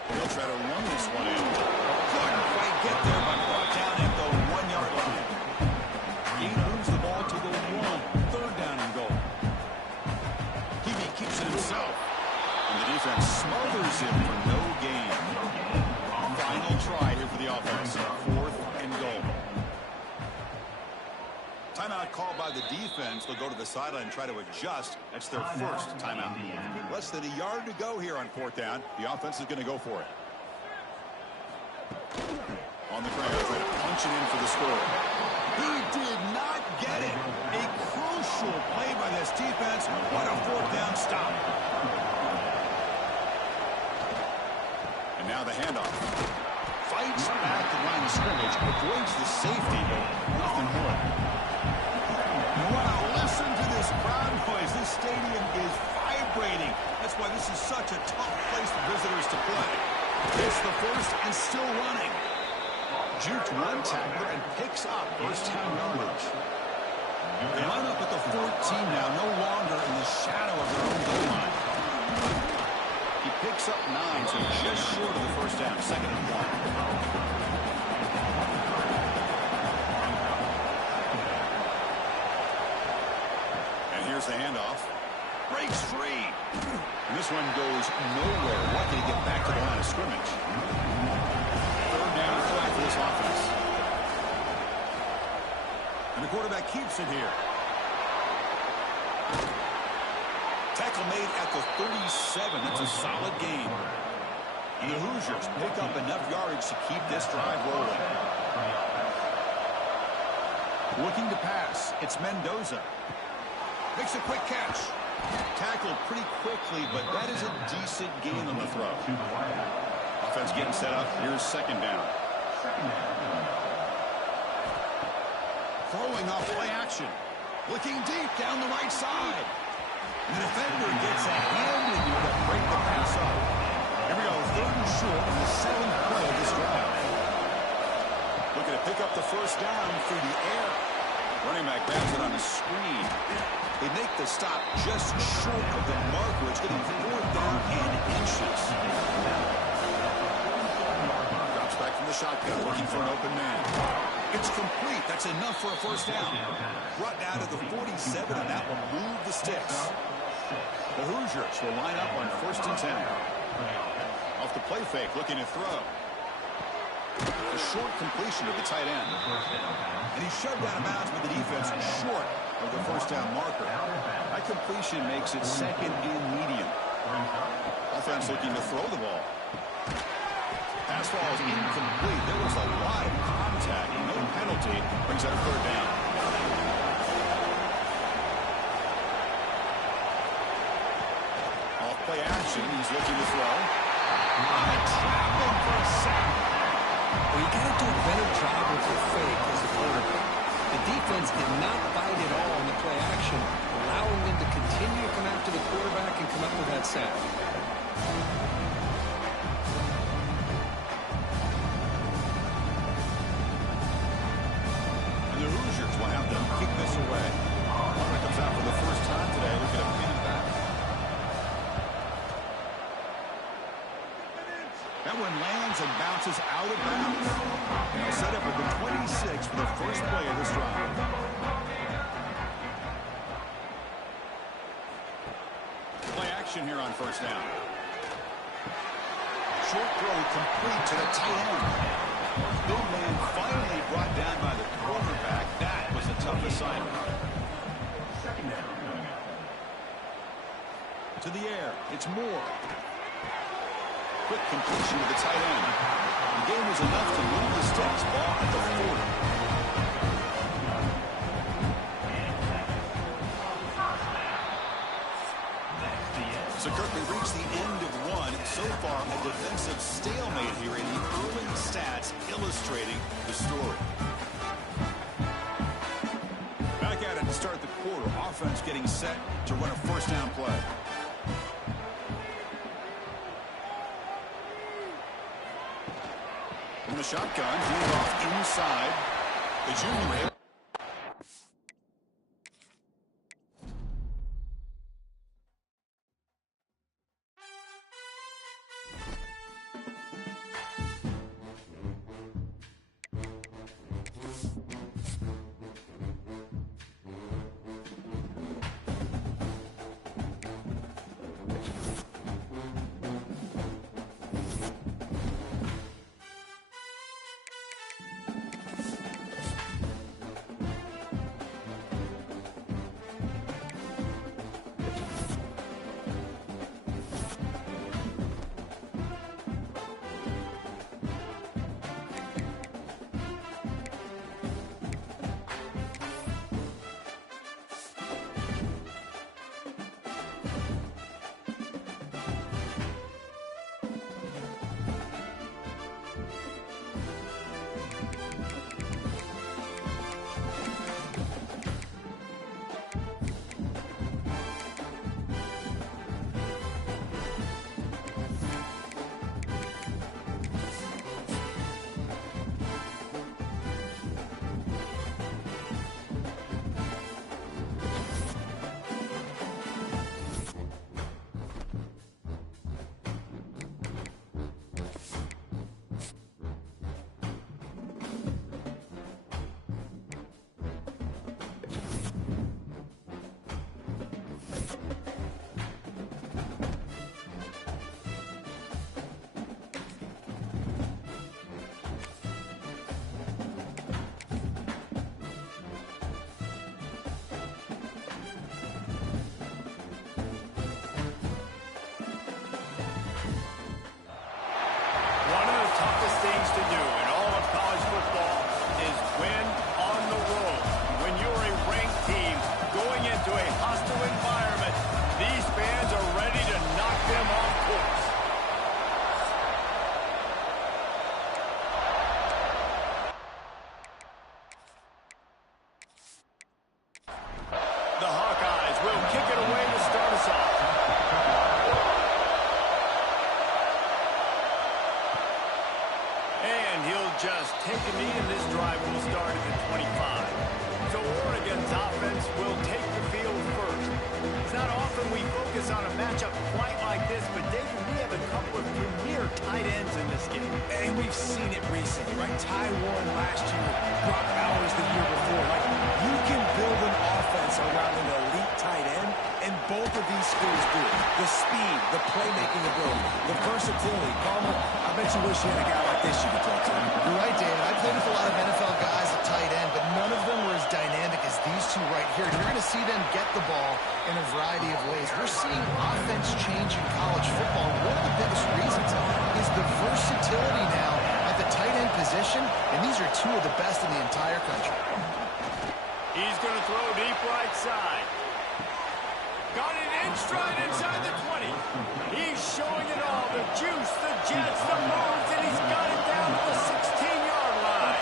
They'll try to run this one in. Couldn't quite get there, but brought down at the 1-yard line. He moves the ball to the 1. Third down and goal. Hebe keeps it himself. And the defense smothers him for no gain. Final try here for the offense. Fourth and goal. Timeout called by the defense. They'll go to the sideline and try to adjust. That's their first timeout. Less than a yard to go here on fourth down. The offense is going to go for it. On the ground, trying to punch it in for the score. He did not get it. A crucial play by this defense. What a fourth down stop. And now the handoff. Fights back the line of scrimmage. Avoids the safety, but nothing more. Wow, listen to this crowd noise. This stadium is vibrating. That's why this is such a tough place for visitors to play. It's the first and still running. Juked one tackler and picks up first down yardage. They line up at the 14 now, no longer in the shadow of their own goal line. He picks up 9, so just short of the first down, second and 1. Here's the handoff. Breaks free. And this one goes nowhere. Lucky to get back to the line of scrimmage. Third down and 5 for this offense. And the quarterback keeps it here. Tackle made at the 37. That's a solid gain. And the Hoosiers pick up enough yardage to keep this drive rolling. Looking to pass. It's Mendoza. Makes a quick catch. Tackled pretty quickly, but that is a decent gain on the throw. Offense getting set up. Here's second down. Throwing off play action. Looking deep down the right side. The defender gets a hand in there to break the pass up. third and short in the 7th play of this drive. Looking to pick up the first down through the air. Running back grabs it on the screen. They make the stop just short of the marker. It's getting 4th down and inches. Drops back from the shotgun, looking for an open man. It's complete. That's enough for a first down. Brought down to the 47, and that will move the sticks. The Hoosiers will line up on 1st and 10. Off the play fake, looking to throw. A short completion to the tight end. And he's shoved out of bounds with the defense short of the first down marker. That completion makes it 2nd and medium. Offense looking to throw the ball. Pass ball is incomplete. There was a lot of contact. No penalty. Brings up 3rd down. Off play action. He's looking to throw. Traveling for a sack. Well, you got to do a better job with your fake as a quarterback. The defense did not bite at all on the play action, allowing them to continue to come after the quarterback and come up with that sack. And the Hoosiers will have them kick this away. Hunter comes out for the first time today. Look at him pin it back. That one lands and bounces out of bounds. They'll set up at the 26 for the first play of this drive. Play action here on 1st down. Short throw complete to the tight end. Big man finally brought down by the quarterback. That was a tough assignment. To the air. It's Moore. Quick completion to the tight end. The game was enough to move the sticks. Ball at the 40. So Kirk, we reached the end of one. So far, a defensive stalemate here in the early stats illustrating the story. Back at it to start the quarter. Offense getting set to run a first down play. From the shotgun, he's off inside. The junior. focus on a matchup quite like this, but David, we have a couple of premier tight ends in this game. And we've seen it recently, right? Ty Warren last year, Brock Bowers the year before. Like, you can build an offense around an elite tight end, and both of these schools do it. The speed, the playmaking ability, the versatility. Palmer, I bet you wish you had a guy like this you could talk to. You're right, David. I played with a lot of NFL guys at tight end, but none of them were as dynamic as these two right here. You're going to see them get the ball in a variety of ways. We're seeing offense change in college football. One of the biggest reasons is the versatility now at the tight end position, and these are two of the best in the entire country. He's going to throw deep right side. Got it in stride inside the 20. He's showing it all. The juice, the jets, the moves, and he's got it down to the 16-yard line.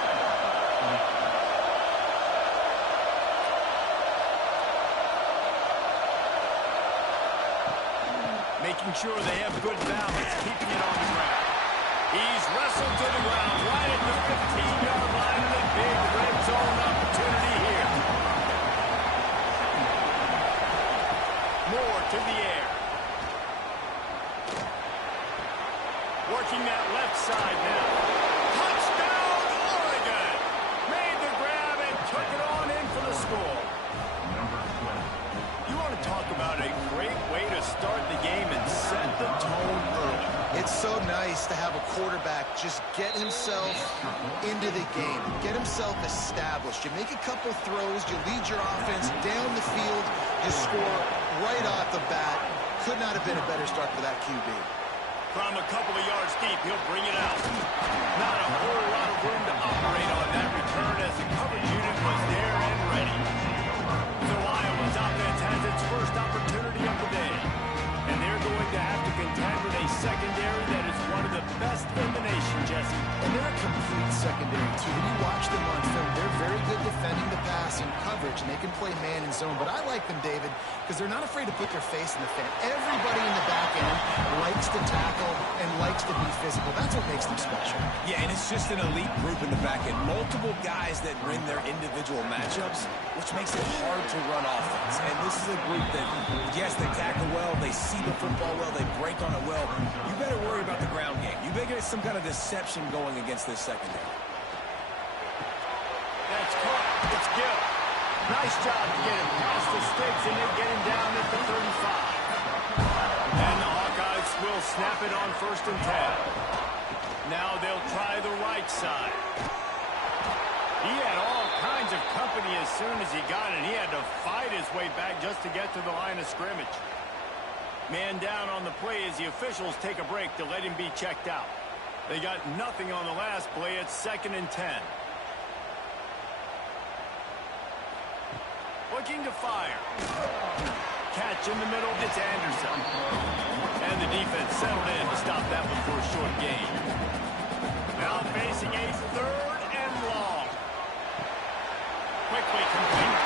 Making sure they have good balance, keeping it on the ground. He's wrestled to the ground right at the 15-yard line, and a big red zone opportunity here. Moore to the air. Working that left side now. Touchdown, Oregon! Made the grab and took it on in for the score. You want to talk about a great way to start the game and set the tone early. It's so nice to have a quarterback just get himself into the game, get himself established. You make a couple throws, you lead your offense down the field, you score right off the bat. Could not have been a better start for that QB. From a couple of yards deep, he'll bring it out. Not a whole lot of room to operate on that return as the coverage unit was there and ready. So Iowa's offense has its first opportunity of the day. And they're going to have to contend with a secondary that is one of the best in the nation, Jesse. And they're a complete secondary, too. When you watch them on film, they're very good defending the pass and coverage, and they can play man and zone. But I like them, David, because they're not afraid to put their face in the fan. Everybody in the back end likes to tackle and likes to be physical. That's what makes them special. Yeah, and it's just an elite group in the back end. Multiple guys that win their individual matchups, which makes it hard to run offense. And this is a group that, yes, they tackle well, they see the football well, they break on it well. You better worry about the ground game. You better get some kind of deception going against this secondary. That's caught. It's Gill. Nice job to get him past the sticks, and they get him down at the 35. And the Hawkeyes will snap it on 1st and 10. Now they'll try the right side. He had all kinds of company as soon as he got it. He had to fight his way back just to get to the line of scrimmage. Man down on the play as the officials take a break to let him be checked out. They got nothing on the last play. It's 2nd and 10. Looking to fire. Catch in the middle. It's Anderson. And the defense settled in to stop that one for a short gain. Now facing a 3rd and long. Quickly complete.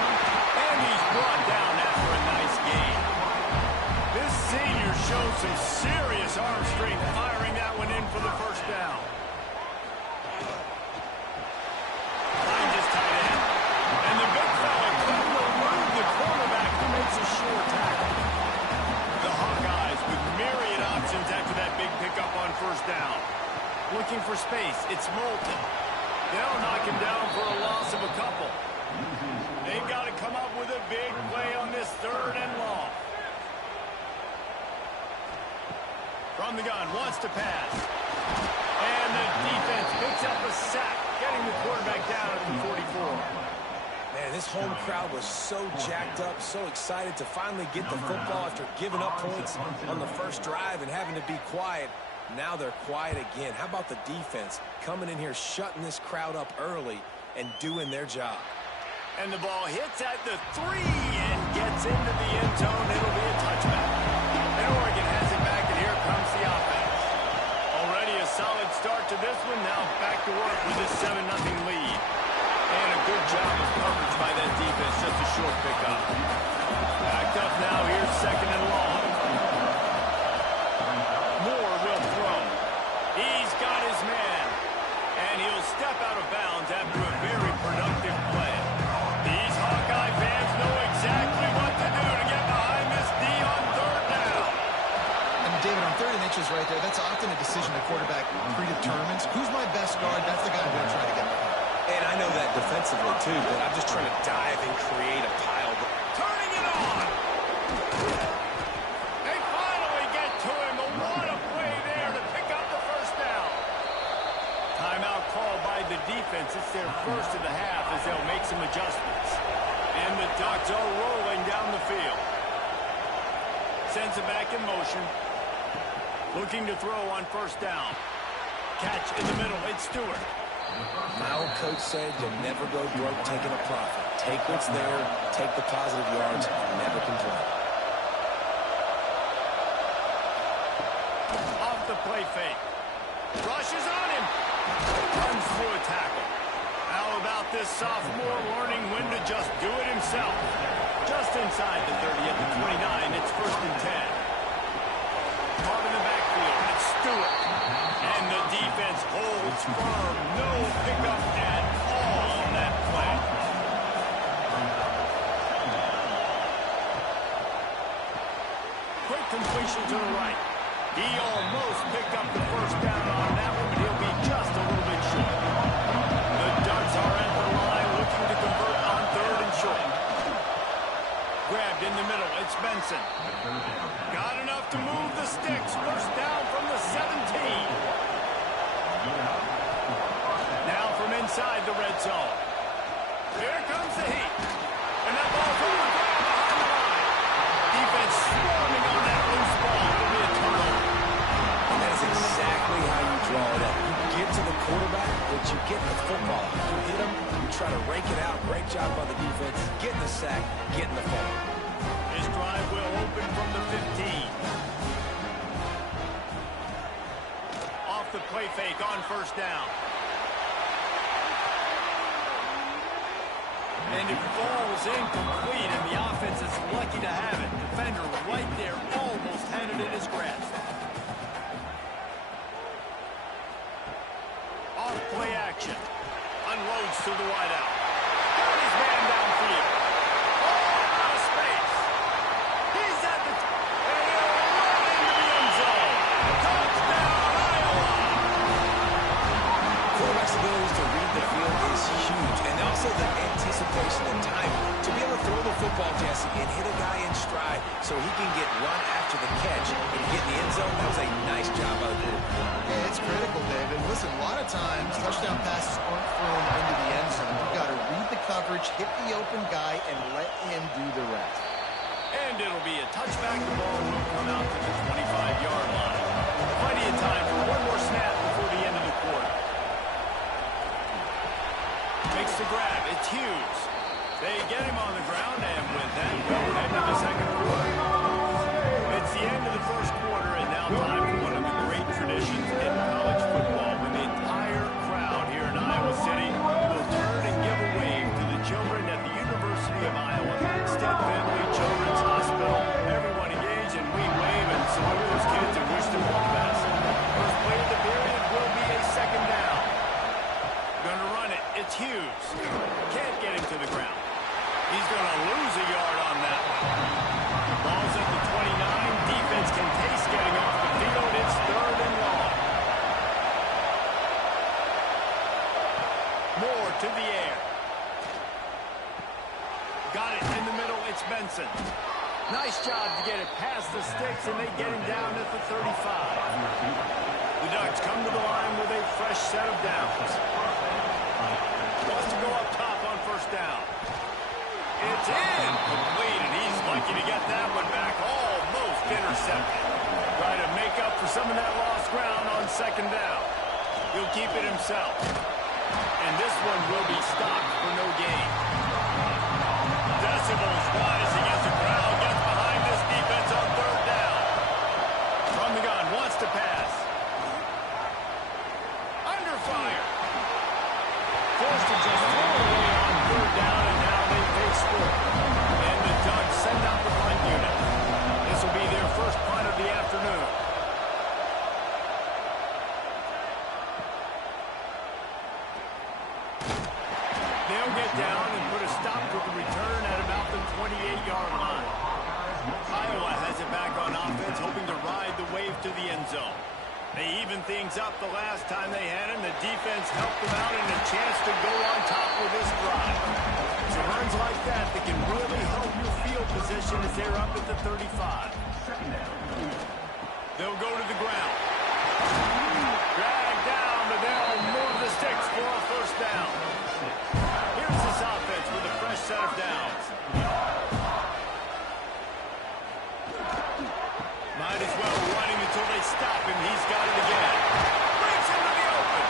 And he's brought down after a nice gain. This senior shows some serious arm strength firing that one in for the 1st down. Finds his tight end. And the big fella couldn't elude the cornerback who makes a sure tackle. The Hawkeyes with myriad options after that big pickup on 1st down. Looking for space. It's Moulton. They'll knock him down for a loss of a couple. They've got to come up with a big play on this 3rd and long. From the gun, wants to pass. And the defense picks up a sack, getting the quarterback down at the 44. Man, this home crowd was so jacked up, so excited to finally get the football after giving up points on the 1st drive and having to be quiet. Now they're quiet again. How about the defense coming in here, shutting this crowd up early and doing their job? And the ball hits at the 3 and gets into the end zone. It'll be a touchback. And Oregon has it back, and here comes the offense. Already a solid start to this one. Now back to work with this 7-0 lead. And a good job of coverage by that defense. Just a short pickup. Backed up now. Here's 2nd and long. Moore will throw. He's got his man. And he'll step out of bounds after a very productive play. These Hawkeye fans know exactly what to do to get behind this D on 3rd down. right there. That's often a decision the quarterback predetermines. Who's my best guard? That's the guy I'm going to try to get behind. And I know that defensively, too, but I'm just trying to dive and create a pile. Turning it on. They finally get to him. But what a play there to pick up the first down. Timeout called by the defense. It's their first of the half as they'll make some adjustments. And the Ducks are rolling down the field. Sends it back in motion. Looking to throw on first down. Catch in the middle. It's Stewart. My old coach said you'll never go broke taking a profit. Take what's there, take the positive yards, and never complain. Off the play fake. Rushes on him. Runs through a tackle. How about this sophomore learning when to just do it himself? Just inside the 30 at the 29. It's 1st and 10. Caught in the backfield. It's Stewart. And the defense holds firm. No pickup at all on that play. Quick completion to the right. He almost picked up the first down on that one, but he'll be just a little bit short. The Ducks are at the line looking to convert on 3rd and short. Grabbed in the middle. It's Benson. Got enough to move the sticks. First down from the 17. Now from inside the red zone. Here comes the heat. And that ball's on the ground behind the line. Defense swarming on that loose ball. It'll be a turnover. And that is exactly how you draw it up. You get to the quarterback, but you get the football. You hit him, you try to rake it out. Great job by the defense. Getting the sack, getting the fumble. This drive will open from the 15. Off the play fake on first down. And it falls incomplete, and the offense is lucky to have it. Defender right there almost had it in his grasp. Off play action. Unloads to the wideout. Got his man downfield. Oh, out of space. He's at the... and he'll run into the end zone. Touchdown, Iowa! Quarterback's ability to read the field is huge, and also the anticipation and timing. To be able to throw the football, Jesse, and hit a guy in stride so he can get run after the catch and get in the end zone, that was a nice job by the quarterback. Yeah, it's critical, David. Listen, a lot of times touchdown passes aren't thrown into the end zone. You've got to read the coverage, hit the open guy, and let him do the rest. And it'll be a touchback. The ball will come out to the 25-yard line. Plenty of time for one more snap before the end of the quarter. Makes the grab. It's Hughes. They get him on the ground, and with that, we'll head to the second quarter. It's the end of the first quarter, and now time for one of the great traditions in college football, when the entire crowd here in Iowa City will turn and give a wave to the children at the University of Iowa, Stead Family Children's Hospital. Everyone engage, and we wave and salute those kids and wish them all the best. First play of the period will be a second down. Going to run it. It's Hughes. Can't get him to the ground. He's going to lose a yard on that one. Ball's at the 29. Defense can taste getting off the field. It's 3rd and long. Moore to the air. Got it in the middle. It's Benson. Nice job to get it past the sticks, and they get him down at the 35. The Ducks come to the line with a fresh set of downs. Wants to go up top on first down. It's incomplete, and he's lucky to get that one back. Almost intercepted. Try to make up for some of that lost ground on second down. He'll keep it himself. And this one will be stopped for no gain. Decibels rising as the crowd gets behind this defense on third down. From the gun, wants to pass. Under fire. Forced to just throw away on third down, and now they face fourth. And the Ducks send out the punt unit. This will be their first punt of the afternoon. They'll get down and put a stop to the return at about the 28-yard line. Iowa has it back on offense, hoping to ride the wave to the end zone. They evened things up the last time they had him. The defense helped them out and a chance to go on top with this drive. So runs like that can really help your field position as they're up at the 35. They'll go to the ground. Drag down, but they'll move the sticks for a first down. Here's this offense with a fresh set of downs. Might as well running until they stop him. He's got it again. Breaks into the open.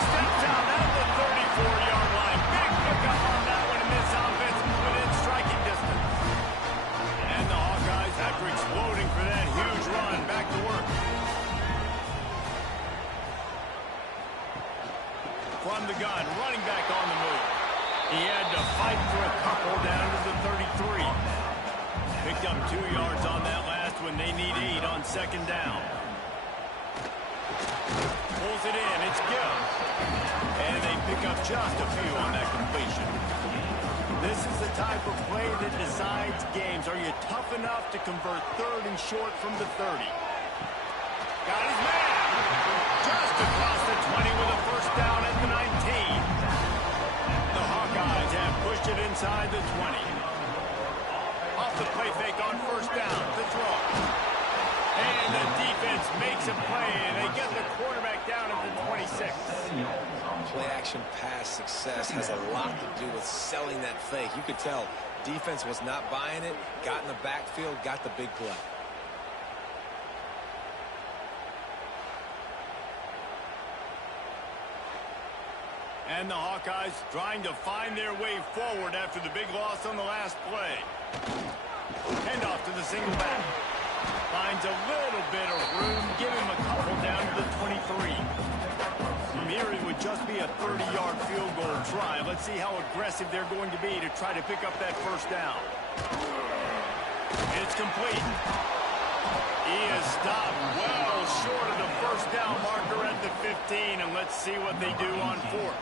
Steps down at the 34-yard line. Big pickup on that one, and this offense within striking distance. And the Hawkeyes, after exploding for that huge run, back to work. From the gun, running back on the move. He had to fight for a couple down to the 33. Picked up 2 yards on that last one. They need 8 on second down. Pulls it in. It's good. And they pick up just a few on that completion. This is the type of play that decides games. Are you tough enough to convert third and short from the 30? Got his man. Just across the 20 with a first down at the 19. The Hawkeyes have pushed it inside the 20. Off the play fake on first down to throw. And the defense makes a play, and they get the quarterback down at the 26. Play action pass success has a lot to do with selling that fake. You could tell defense was not buying it, got in the backfield, got the big play. And the Hawkeyes trying to find their way forward after the big loss on the last play. Handoff to the single back. Finds a little bit of room. Give him a couple down to the 23. From here, it would just be a 30-yard field goal try. Let's see how aggressive they're going to be to try to pick up that first down. It's complete. He is stopped well short of the first down marker at the 15, and let's see what they do on fourth.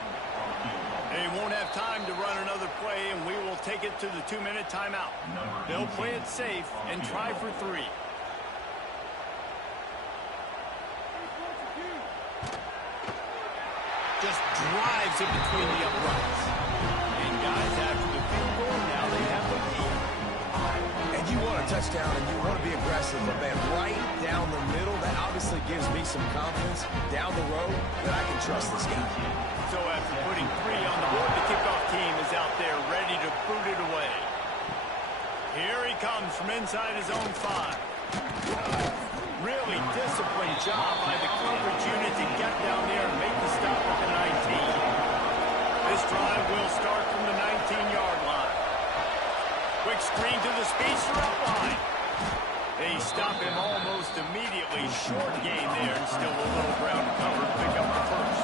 They won't have time to run another play, and we will take it to the 2-minute timeout. They'll play it safe and try for 3. Just drives it between the uprights. And guys, after the field goal, now they have the lead. And you want a touchdown and you want to be aggressive, but man, right down the middle, that obviously gives me some confidence down the road that I can trust this guy. So after putting 3 on the board, the kickoff team is out there ready to boot it away. Here he comes from inside his own 5. Really disciplined job by the coverage unit to get down there and make the stop at the 19. This drive will start from the 19-yard line. Quick screen to the speedster up line. They stop him almost immediately. Short gain there, and still a little ground to cover to pick up the first.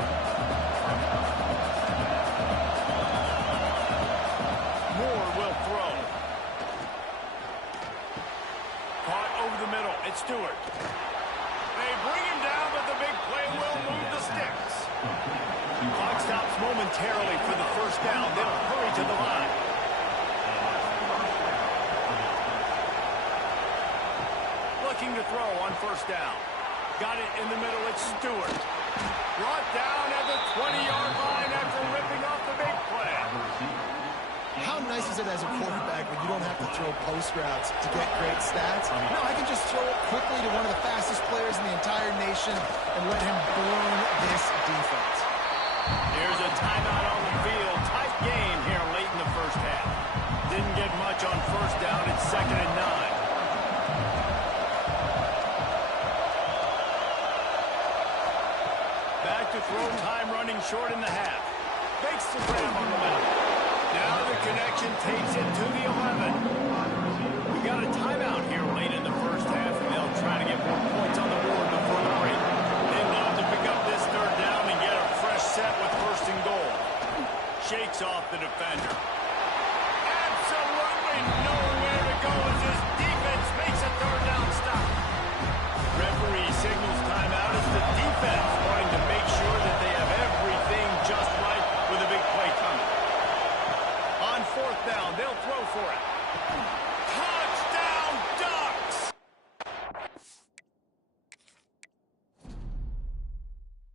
Moore will throw. Caught over the middle. It's Stewart. They bring him down, but the big play will move the sticks. Clock stops momentarily for the first down. They'll hurry to the line. Looking to throw on first down. Got it in the middle. It's Stewart. Brought down at the 20-yard line after ripping off the big play. How nice is it as a quarterback when you don't have to throw post routes to get great stats? No, I can just throw it quickly to one of the fastest players in the entire nation and let him burn this defense. Here's a timeout on the field. Tight game here late in the first half. Didn't get much on first down. It's 2nd and 9. Back to throw, time running short in the half. Fakes the grab on the left. Now the connection takes it to the 11. We got a timeout here late in the first half, and they'll try to get more points on the board before the break. They love to pick up this third down and get a fresh set with first and goal. Shakes off the defender. Absolutely nowhere to go as this defense makes a third down stop. Referee signals timeout as the defense wanting to make sure that they have everything just right with a big play coming. On fourth down, they'll throw for it.